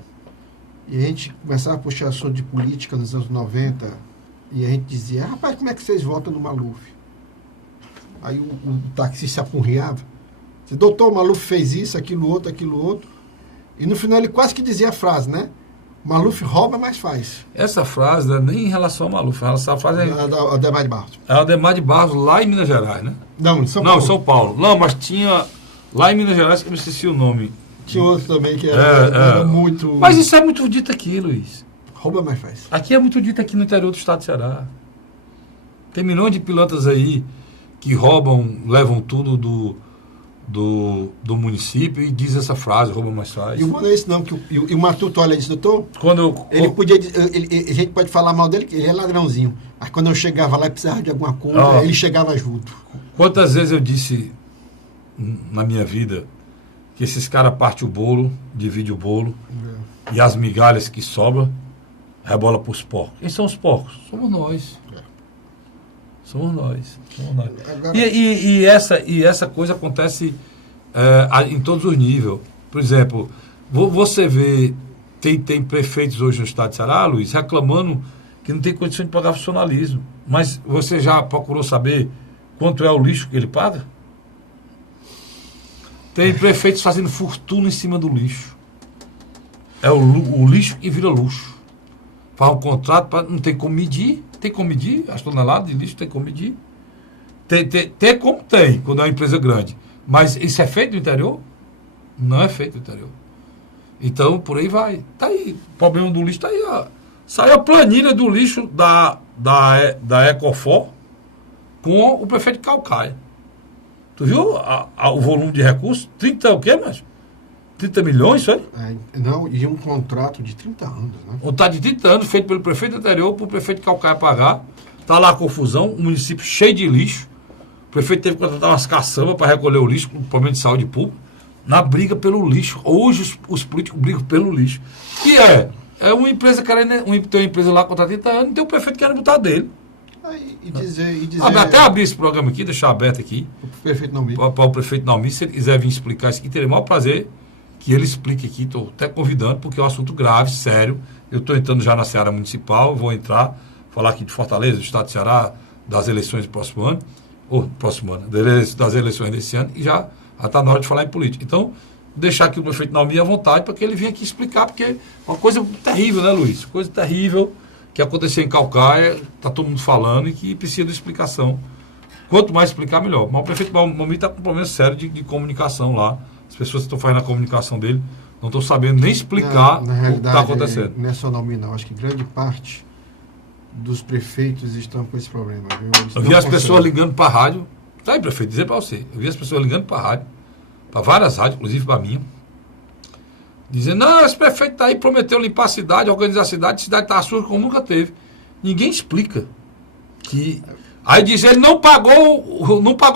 e a gente começava a puxar assunto de política nos anos 90 e a gente dizia, rapaz, como é que vocês votam no Maluf? Aí o taxista se apurriava. Doutor, o Maluf fez isso, aquilo outro. E no final ele quase que dizia a frase, né? Maluf rouba, mas faz. Essa frase não é nem em relação ao Maluf. Essa frase é Ademar de Barros. É Ademar de Barros, lá em Minas Gerais, né? Não, em São Paulo. Não, em São Paulo. Não, mas tinha lá em Minas Gerais, que eu me esqueci o nome. Tinha outro também que era muito... Mas isso é muito dito aqui, Luiz. Rouba, mas faz. Aqui é muito dito aqui no interior do estado do Ceará. Tem milhões de pilantras aí que roubam, levam tudo do município e diz essa frase, rouba mais faz. E o bom não é isso não, que o Matuto olha isso, doutor, a gente pode falar mal dele, que ele é ladrãozinho, mas quando eu chegava lá e precisava de alguma coisa, ele chegava junto. Quantas vezes eu disse na minha vida que esses caras partem o bolo, dividem o bolo, e as migalhas que sobram, rebola para os porcos. Quem são os porcos? Somos nós. Somos nós. Agora... E essa coisa acontece em todos os níveis. Por exemplo, você vê Tem prefeitos hoje no estado de Ceará, Luiz, reclamando que não tem condição de pagar funcionalismo. Mas você já procurou saber quanto é o lixo que ele paga? Tem prefeitos fazendo fortuna em cima do lixo. É o lixo que vira luxo. Faz um contrato, não tem como medir. Tem como medir? As toneladas de lixo tem como medir. Tem como tem, quando é uma empresa grande. Mas isso é feito no interior? Não é feito no interior. Então, por aí vai. Tá aí. O problema do lixo tá aí, ó. Saiu a planilha do lixo da Ecofor com o prefeito de Caucaia. Tu viu o volume de recursos? 30 o quê, mas 30 milhões, isso aí? Não, e um contrato de 30 anos, né? Um contrato de 30 anos feito pelo prefeito anterior para o prefeito de Caucaia pagar. Tá lá a confusão, um município cheio de lixo. O prefeito teve que contratar umas caçambas para recolher o lixo, com problema de saúde pública, na briga pelo lixo. Hoje os políticos brigam pelo lixo. Que é uma empresa querendo, tem uma empresa lá contra 30 anos, e tem o prefeito querendo botar dele. E dizer... Até abrir esse programa aqui, deixar aberto aqui. O prefeito Naumi. Para o prefeito Naumi, se ele quiser vir explicar isso aqui, terei o maior prazer que ele explique aqui. Estou até convidando, porque é um assunto grave, sério. Eu estou entrando já na Seara Municipal, vou entrar, falar aqui de Fortaleza, do estado de Ceará, das eleições do próximo ano, das eleições desse ano, e já está na hora de falar em política. Então, deixar aqui o prefeito Naumi à vontade para que ele venha aqui explicar, porque é uma coisa terrível, né, Luiz? Coisa terrível que aconteceu em Caucaia, está todo mundo falando e que precisa de explicação. Quanto mais explicar, melhor. Mas o prefeito Naumi está com um problema sério de comunicação lá. As pessoas que estão fazendo a comunicação dele não estão sabendo nem explicar na o que está acontecendo. Não é só Naumi, não. Acho que grande parte dos prefeitos estão com esse problema. Viu? Eu vi as pessoas ligando para a rádio. Tá aí, prefeito, dizer para você. Eu vi as pessoas ligando para a rádio, para várias rádios, inclusive para a minha, dizendo, não, esse prefeito está aí, prometeu limpar a cidade, organizar a cidade está suja como nunca teve. Ninguém explica. Aí diz, ele não pagou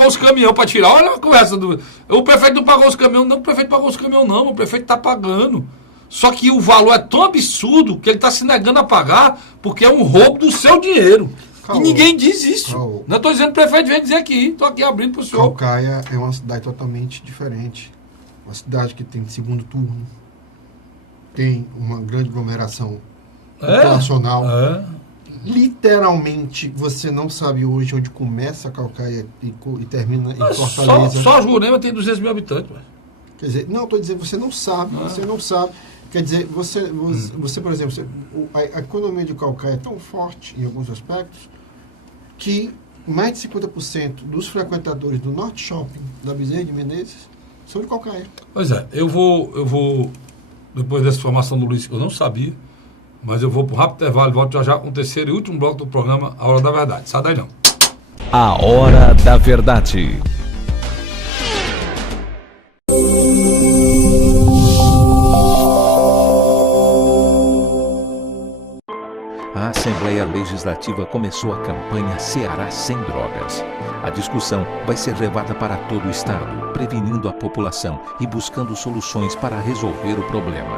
os caminhões para tirar. Olha a conversa o prefeito não pagou os caminhões. Não, o prefeito pagou os caminhões, não. O prefeito está pagando. Só que o valor é tão absurdo que ele está se negando a pagar porque é um roubo do seu dinheiro. E ninguém diz isso. Não estou dizendo que o prefeito vem dizer aqui. Estou aqui abrindo para o senhor. Caucaia é uma cidade totalmente diferente. Uma cidade que tem segundo turno. Tem uma grande aglomeração populacional. Literalmente, você não sabe hoje onde começa a Caucaia e termina em Fortaleza. Só Jurema tem 200 mil habitantes. Quer dizer, não, estou dizendo, você não sabe. Você não sabe. Quer dizer, você por exemplo, a economia de Caucaia é tão forte em alguns aspectos que mais de 50% dos frequentadores do Norte Shopping da Bezerra de Menezes são de Caucaia. Pois é, eu vou depois dessa informação do Luiz, que eu não sabia, mas eu vou para um rápido intervalo e volto já com o terceiro e último bloco do programa, A Hora da Verdade. Sai daí não. A Hora da Verdade. A Assembleia Legislativa começou a campanha Ceará Sem Drogas. A discussão vai ser levada para todo o estado, prevenindo a população e buscando soluções para resolver o problema.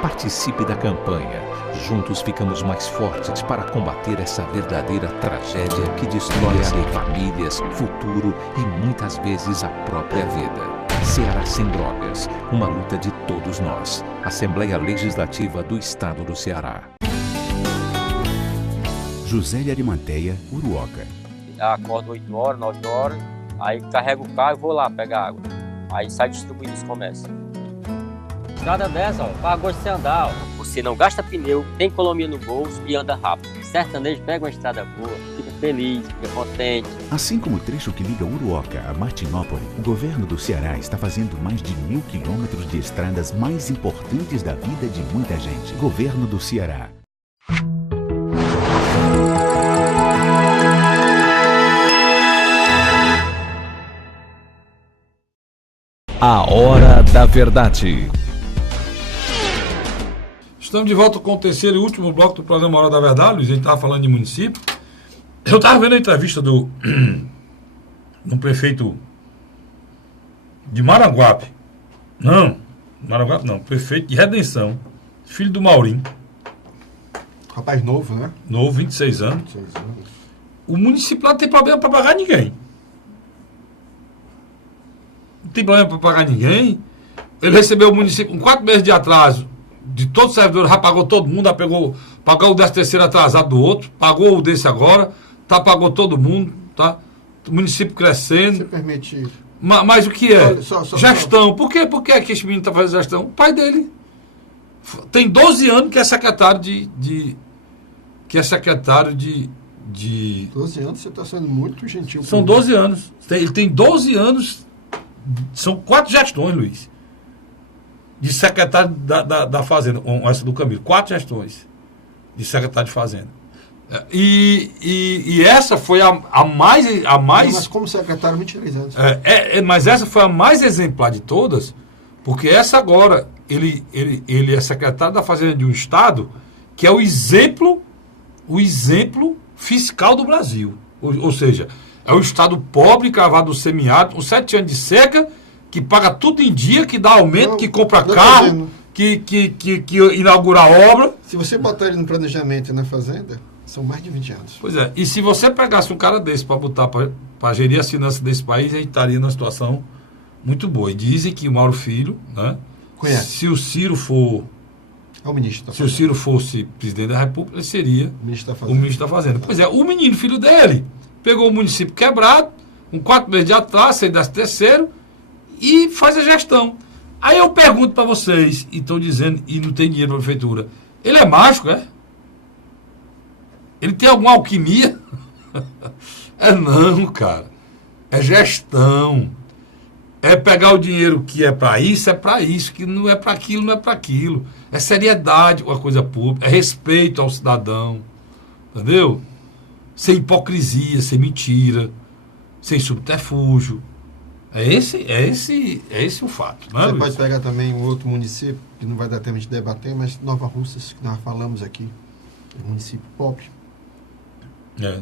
Participe da campanha. Juntos ficamos mais fortes para combater essa verdadeira tragédia que destrói famílias, futuro e muitas vezes a própria vida. Ceará Sem Drogas, uma luta de todos nós. Assembleia Legislativa do Estado do Ceará. José de Arimateia, Uruoca. Acordo 8 horas, 9 horas, aí carrego o carro e vou lá pegar água. Aí sai distribuindo os comércios. Estrada dessa, para gosto de você andar. Você não gasta pneu, tem economia no bolso e anda rápido. Sertanejo pega uma estrada boa, fica feliz, fica contente. Assim como o trecho que liga Uruoca a Martinópole, o governo do Ceará está fazendo mais de 1.000 quilômetros de estradas mais importantes da vida de muita gente. Governo do Ceará. A Hora da Verdade. Estamos de volta com o terceiro e último bloco do programa Hora da Verdade. Luiz, a gente estava falando de município. Eu estava vendo a entrevista do prefeito de Maranguape. Maranguape não, prefeito de Redenção, filho do Maurinho. Rapaz novo, né? Novo, 26 anos. 26 anos. O município lá não tem problema para pagar ninguém. Não tem problema para pagar ninguém. Ele recebeu o município com 4 meses de atraso de todos os servidores, já pagou todo mundo, já pagou o 13º atrasado do outro, pagou o desse agora, pagou todo mundo, tá? O município crescendo. Você permite... Mas o que é? Só, gestão. Por que é que esse menino está fazendo gestão? O pai dele tem 12 anos que é secretário que é secretário de 12 anos, você está sendo muito gentil. São 12 anos. Ele tem 12 anos. São 4 gestões, Luiz. De secretário da Fazenda. Com essa do Camilo. 4 gestões de secretário de Fazenda. E essa foi a mais. Mas como secretário, 23 anos. Mas essa foi a mais exemplar de todas, porque essa agora, ele é secretário da Fazenda de um estado que é o exemplo fiscal do Brasil. Ou seja, é o estado pobre, cravado semiárido, com 7 anos de seca, que paga tudo em dia, que dá aumento, que compra carro, que inaugura a obra. Se você botar ele no planejamento e na Fazenda, são mais de 20 anos. Pois é, e se você pegasse um cara desse para botar para gerir as finanças desse país, a gente estaria numa situação muito boa. E dizem que o Mauro Filho, né? Conhece. Se o Ciro for... É o ministro da Se o Ciro fosse presidente da República, ele seria o ministro da Fazenda. Pois é, o menino, filho dele, pegou o município quebrado, com 4 meses de atraso, sem 13º, e faz a gestão. Aí eu pergunto para vocês, e estão dizendo, e não tem dinheiro para a prefeitura, ele é mágico, é? Ele tem alguma alquimia? Não, cara. É gestão. É pegar o dinheiro que é para isso, que não é para aquilo, não é para aquilo. É seriedade com a coisa pública, é respeito ao cidadão. Entendeu? Sem hipocrisia, sem mentira, sem subterfúgio. É esse o fato. Não é, Você Luiz? pode pegar também um outro município, que não vai dar tempo de debater, mas Nova Russas, que nós falamos aqui. É um município pobre.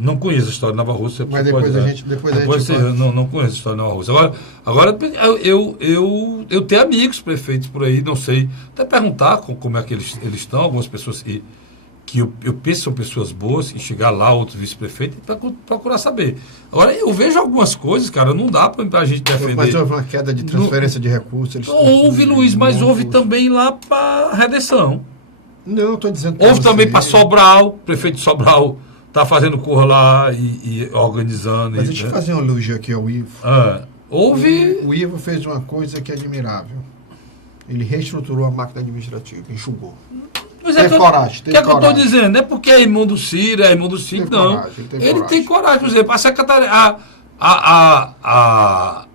Não conheço a história de Nova Rússia. Mas depois a gente não conheço a história de Nova Rússia. Agora eu tenho amigos prefeitos por aí, não sei. Até perguntar como é que eles estão, algumas pessoas que eu penso são pessoas boas, e chegar lá, outro vice-prefeito, e procurar saber. Agora, eu vejo algumas coisas, cara, não dá pra gente defender. Mas houve uma queda de transferência de recursos. Houve, Luiz, mas houve também lá para Redenção. Não, estou dizendo... Houve também para Sobral, o prefeito de Sobral está fazendo cor lá e organizando. Mas deixa eu fazer um elogio aqui ao Ivo. Houve... O Ivo fez uma coisa que é admirável. Ele reestruturou a máquina administrativa, enxugou. Tem coragem. O que é que eu estou dizendo? Não é porque é irmão do Ciro, não. Coragem, ele tem coragem, por exemplo, a Secretaria... A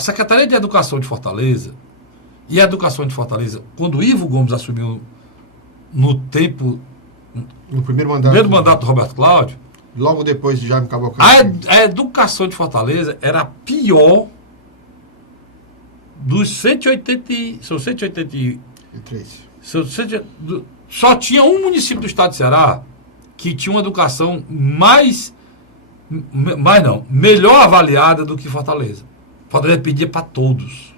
Secretaria de Educação de Fortaleza e a Educação de Fortaleza, quando o Ivo Gomes assumiu no primeiro mandato do Roberto Cláudio, logo depois de Jaime Cavalcante, a Educação de Fortaleza era a pior dos 180... São 183. Só tinha um município do estado de Ceará que tinha uma educação melhor avaliada do que Fortaleza. Fortaleza pedia para todos.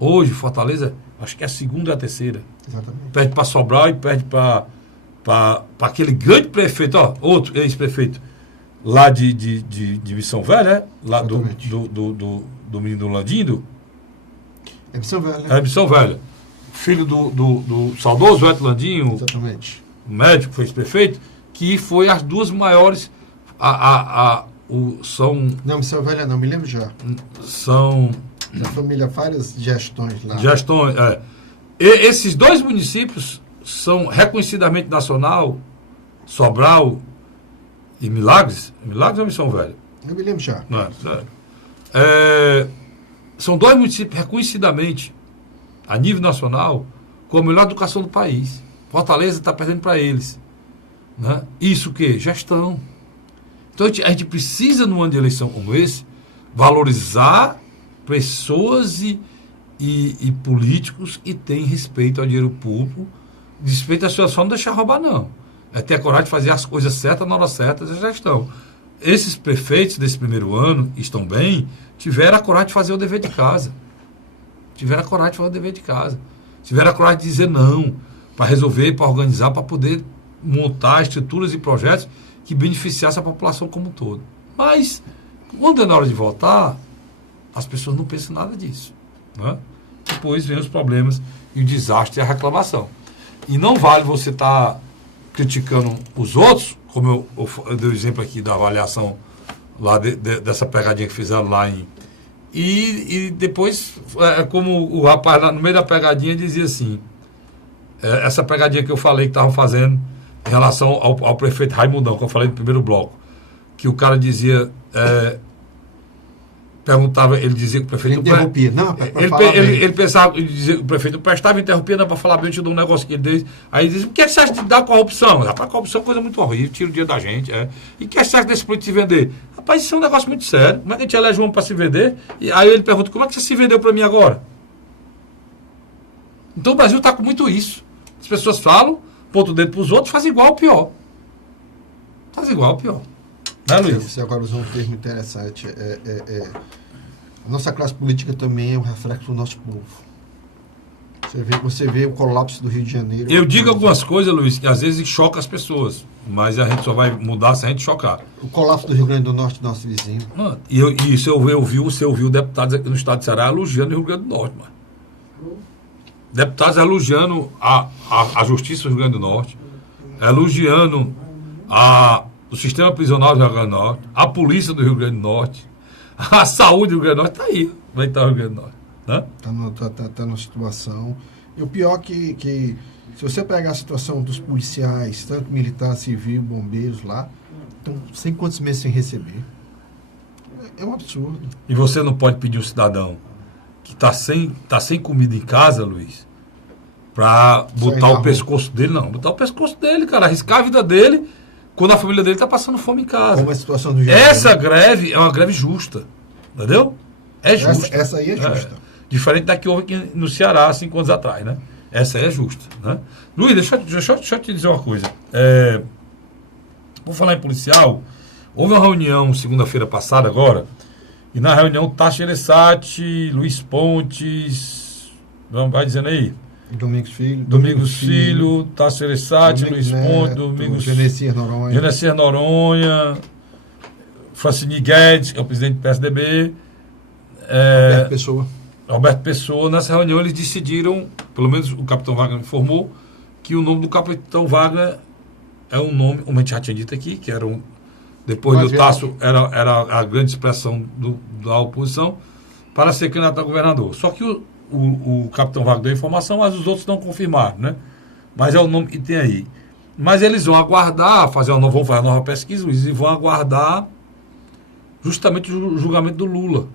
Hoje, Fortaleza, acho que é a segunda ou a terceira. Exatamente. Perde para Sobral e perde para aquele grande prefeito, outro ex-prefeito lá de Missão Velha, lá do menino Landindo. É Missão Velha. É Missão Velha. Filho do saudoso Eto Landinho, exatamente, médico, foi ex-prefeito, que foi as duas maiores. Não, Missão Velha não, me lembro já. São. Da família, várias gestões lá. Esses dois municípios são reconhecidamente nacional, Sobral e Milagres. Milagres ou Missão Velha? Eu me lembro já. São dois municípios reconhecidamente, a nível nacional, com a melhor educação do país. Fortaleza está perdendo para eles. Né? Isso o quê? Gestão. Então a gente precisa, num ano de eleição como esse, valorizar pessoas e políticos que têm respeito ao dinheiro público, respeito à situação, não deixar roubar, não. É ter a coragem de fazer as coisas certas na hora certa da gestão. Esses prefeitos desse primeiro ano estão bem, tiveram a coragem de fazer o dever de casa. Tiveram a coragem de fazer o dever de casa. Tiveram a coragem de dizer não, para resolver, para organizar, para poder montar estruturas e projetos que beneficiassem a população como um todo. Mas, quando é na hora de votar, as pessoas não pensam nada disso. Né? depois vem os problemas e o desastre e a reclamação. E não vale você estar criticando os outros, como eu dei o exemplo aqui da avaliação lá dessa pegadinha que fizeram lá e depois, como o rapaz lá no meio da pegadinha dizia assim, essa pegadinha que eu falei que estavam fazendo em relação ao prefeito Raimundão, que eu falei no primeiro bloco, que o cara dizia, perguntava, ele dizia que o prefeito... Ele interrompia, não, ele pensava, ele dizia que o prefeito prestava, interrompia, não, para falar bem, eu te dou um negócio que ele diz. Aí ele diz, o que é que você acha de dar corrupção? Rapaz, corrupção é coisa muito horrível, tira o dia da gente, E o que é que você acha desse político se vender? Rapaz, isso é um negócio muito sério. Como é que a gente elege um homem para se vender? E aí ele pergunta, como é que você se vendeu para mim agora? Então o Brasil está com muito isso. As pessoas falam, ponto o dedo para os outros, faz igual ou pior. Faz igual ou pior. Né, Luiz? Você agora usou um termo interessante. A nossa classe política também é um reflexo do nosso povo. Você vê o colapso do Rio de Janeiro. Eu digo algumas coisas, Luiz, que às vezes choca as pessoas, mas a gente só vai mudar se a gente chocar. O colapso do Rio Grande do Norte, nosso vizinho. Isso você ouviu deputados aqui no estado de Ceará elogiando o Rio Grande do Norte, mano. Deputados elogiando a justiça do Rio Grande do Norte, elogiando o sistema prisional do Rio Grande do Norte, a polícia do Rio Grande do Norte, a saúde do Rio Grande do Norte, está aí, vai estar o Rio Grande do Norte. Né? Tá numa situação. E o pior que se você pegar a situação dos policiais, tanto militar, civil, bombeiros lá, estão sem quantos meses sem receber. É um absurdo. E você não pode pedir um cidadão que está sem comida em casa, Luiz, para botar o pescoço dele, não. Botar o pescoço dele, cara, arriscar a vida dele quando a família dele está passando fome em casa. Como a situação do Essa greve é uma greve justa, entendeu? É justa. Essa aí é justa. Diferente da que houve aqui no Ceará 5 anos atrás, né? Essa aí é justa, né? Luiz, deixa eu te dizer uma coisa. Vou falar em policial. Houve uma reunião segunda-feira passada agora, e na reunião Tasso Gereissati, Luiz Pontes, vai dizendo aí. Domingos Filho, Tasso Gereissati, Luiz Pontes, Genesias Noronha, Francine Guedes, que é o presidente do PSDB, Alberto Pessoa. Nessa reunião eles decidiram, pelo menos o capitão Wagner informou, que o nome do capitão Wagner é um nome, como a gente já tinha dito aqui, que era depois do Tasso, era a grande expressão da oposição, para ser candidato a governador. Só que o capitão Wagner deu informação, mas os outros não confirmaram, né? Mas é o nome que tem aí. Mas eles vão aguardar, vão fazer uma nova pesquisa, e vão aguardar justamente o julgamento do Lula.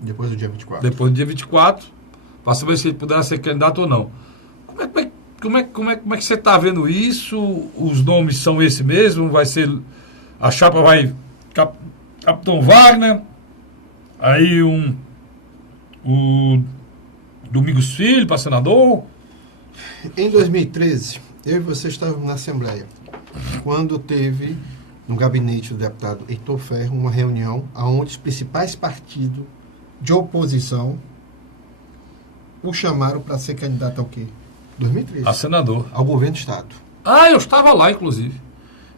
Depois do dia 24. Depois do dia 24, para saber se ele puder ser candidato ou não. Como é que você está vendo isso? Os nomes são esse mesmo? Vai ser... A chapa vai... Capitão Wagner, aí o Domingos Filho para senador. Em 2013, eu e você estávamos na Assembleia, quando teve no gabinete do deputado Heitor Ferro uma reunião onde os principais partidos de oposição o chamaram para ser candidato ao quê? 2013. A senador. Ao governo do Estado. Eu estava lá, inclusive.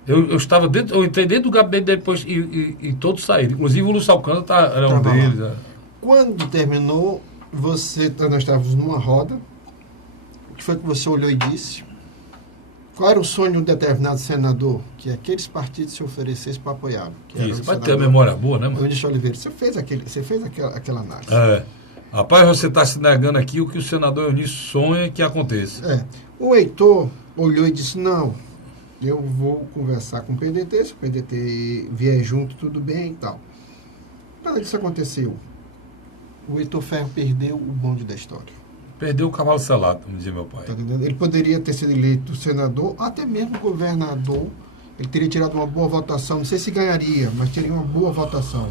Eu estava dentro, eu entrei dentro do gabinete depois e todos saíram. Inclusive o Lúcio Alcântara era um deles. Quando terminou, nós estávamos numa roda. O que foi que você olhou e disse? Qual era o sonho de um determinado senador? Que aqueles partidos se oferecessem para apoiá-lo. Isso, vai ter a memória boa, né, mano? Eunício Oliveira, você fez aquela análise. Rapaz, você está se negando aqui o que o senador Eunício sonha que aconteça. O Heitor olhou e disse, não, eu vou conversar com o PDT, se o PDT vier junto, tudo bem e tal. Nada disso aconteceu. O Heitor Ferro perdeu o bonde da história. Perdeu o cavalo selado, como dizia meu pai. Tá entendendo? Ele poderia ter sido eleito senador, até mesmo governador. Ele teria tirado uma boa votação. Não sei se ganharia, mas teria uma boa votação.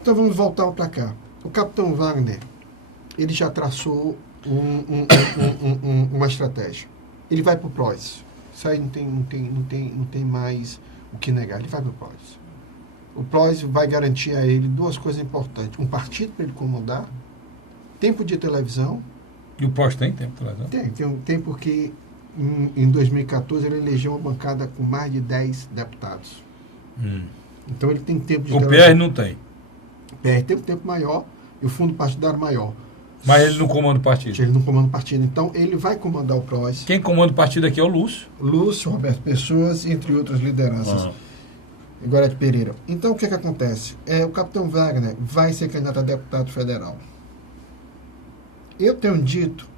Então vamos voltar para cá. O capitão Wagner, ele já traçou uma estratégia. Ele vai para o PROS. Isso aí não tem mais o que negar. Ele vai para o PROS. O PROS vai garantir a ele duas coisas importantes. Um partido para ele comandar, tempo de televisão. E o PROS tem tempo de televisão? Tem porque em 2014 ele elegeu uma bancada com mais de 10 deputados. Então ele tem tempo de televisão. O PR não tem. O PR tem um tempo maior e o fundo partidário maior. Mas ele não comanda o partido. Ele não comanda o partido. Então, ele vai comandar o PROS. Quem comanda o partido aqui é o Lúcio. Lúcio, Roberto Pessoas, entre outras lideranças. Gorete Pereira. Então, o que acontece? O capitão Wagner vai ser candidato a deputado federal. Eu tenho dito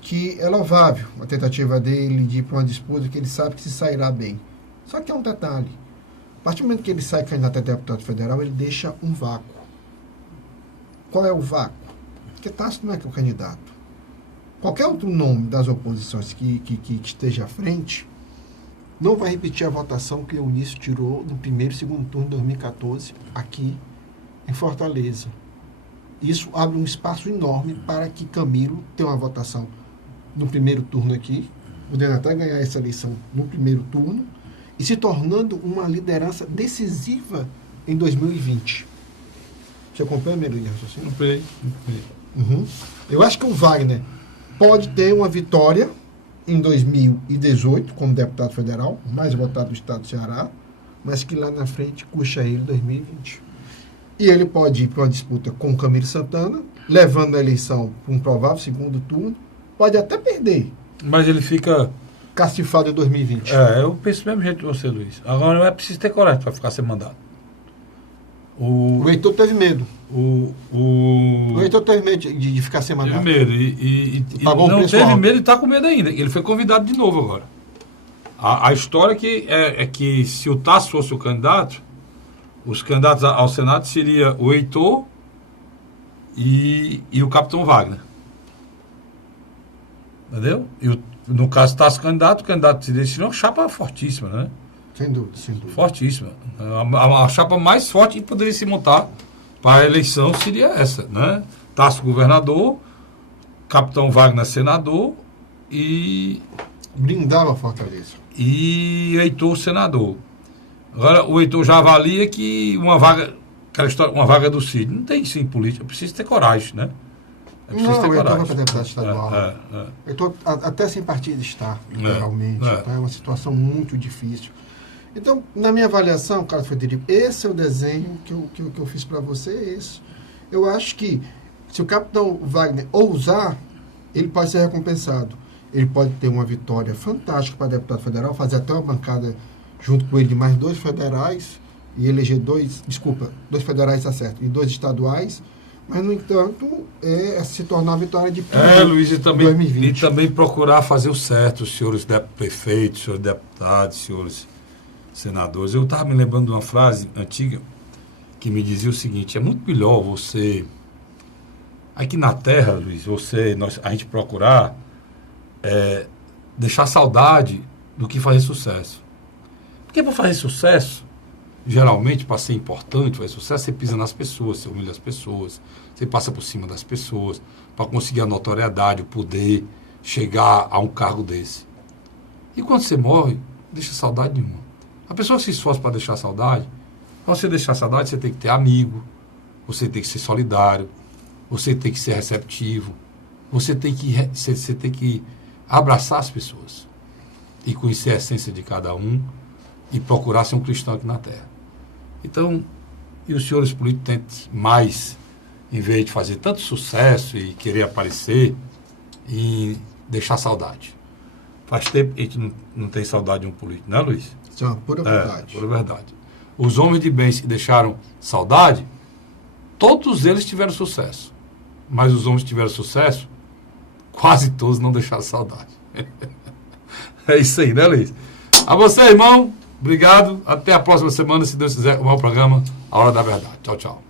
que é louvável a tentativa dele de ir para uma disputa que ele sabe que se sairá bem. Só que é um detalhe. A partir do momento que ele sai candidato a deputado federal, ele deixa um vácuo. Qual é o vácuo? Porque Tasso não é que é o candidato. Qualquer outro nome das oposições que esteja à frente não vai repetir a votação que o Eunício tirou no primeiro e segundo turno de 2014 aqui em Fortaleza. Isso abre um espaço enorme para que Camilo tenha uma votação no primeiro turno aqui, podendo até ganhar essa eleição no primeiro turno, e se tornando uma liderança decisiva em 2020. Você acompanha a minha linha de raciocínio? Comprei. Uhum. Eu acho que o Wagner pode ter uma vitória em 2018 como deputado federal, mais votado do estado do Ceará, mas que lá na frente custa ele 2020. E ele pode ir para uma disputa com o Camilo Santana, levando a eleição para um provável segundo turno, pode até perder. Mas ele fica castifado em 2020. Eu penso do mesmo jeito que você, Luiz. Agora não é preciso ter coragem para ficar sem mandato. O Heitor teve medo. O Heitor teve medo de ficar sem mandato. Teve medo. E não teve medo e está com medo ainda. Ele foi convidado de novo agora. A história é que se o Tasso fosse o candidato, os candidatos ao Senado seria o Heitor e o capitão Wagner. Entendeu? No caso, Tasso candidato, o candidato seria uma chapa fortíssima, né? Sem dúvida, sem dúvida. Fortíssima. A chapa mais forte que poderia se montar para a eleição seria essa, né? Tasso governador, capitão Wagner senador e... blindava a Fortaleza. E Heitor senador. Agora, o Heitor já avalia que uma vaga, aquela história, uma vaga do Cid, não tem isso em política, precisa ter coragem, né? Não, o Heitor vai para deputado estadual. Eu estou até sem partido está, literalmente. Então é uma situação muito difícil. Então, na minha avaliação, Carlos Frederico, esse é o desenho que eu fiz para você. Eu acho que se o capitão Wagner ousar, ele pode ser recompensado. Ele pode ter uma vitória fantástica para deputado federal, fazer até uma bancada junto com ele de mais 2 federais e eleger 2 federais, tá certo, e 2 estaduais. Mas, no entanto, se tornar a vitória de Luiz, e também procurar fazer o certo, os senhores prefeitos, senhores deputados, senhores senadores. Eu estava me lembrando de uma frase antiga que me dizia o seguinte: é muito melhor você, aqui na Terra, Luiz, a gente procurar deixar saudade do que fazer sucesso. Porque para fazer sucesso, geralmente, para ser importante, fazer sucesso, você pisa nas pessoas, você humilha as pessoas, você passa por cima das pessoas, para conseguir a notoriedade, o poder, chegar a um cargo desse. E quando você morre, deixa saudade nenhuma. A pessoa que se esforça para deixar saudade, para você deixar saudade, você tem que ter amigo, você tem que ser solidário, você tem que ser receptivo, você tem que abraçar as pessoas e conhecer a essência de cada um e procurar ser um cristão aqui na Terra. Então, e os senhores políticos tentem mais, em vez de fazer tanto sucesso e querer aparecer, e deixar saudade. Faz tempo que a gente não tem saudade de um político, não é, Luiz? Isso é uma pura verdade. Pura verdade. Os homens de bens que deixaram saudade, todos eles tiveram sucesso. Mas os homens que tiveram sucesso, quase todos não deixaram saudade. É isso aí, né, Luiz? A você, irmão, obrigado. Até a próxima semana, se Deus quiser, o meu programa A Hora da Verdade. Tchau, tchau.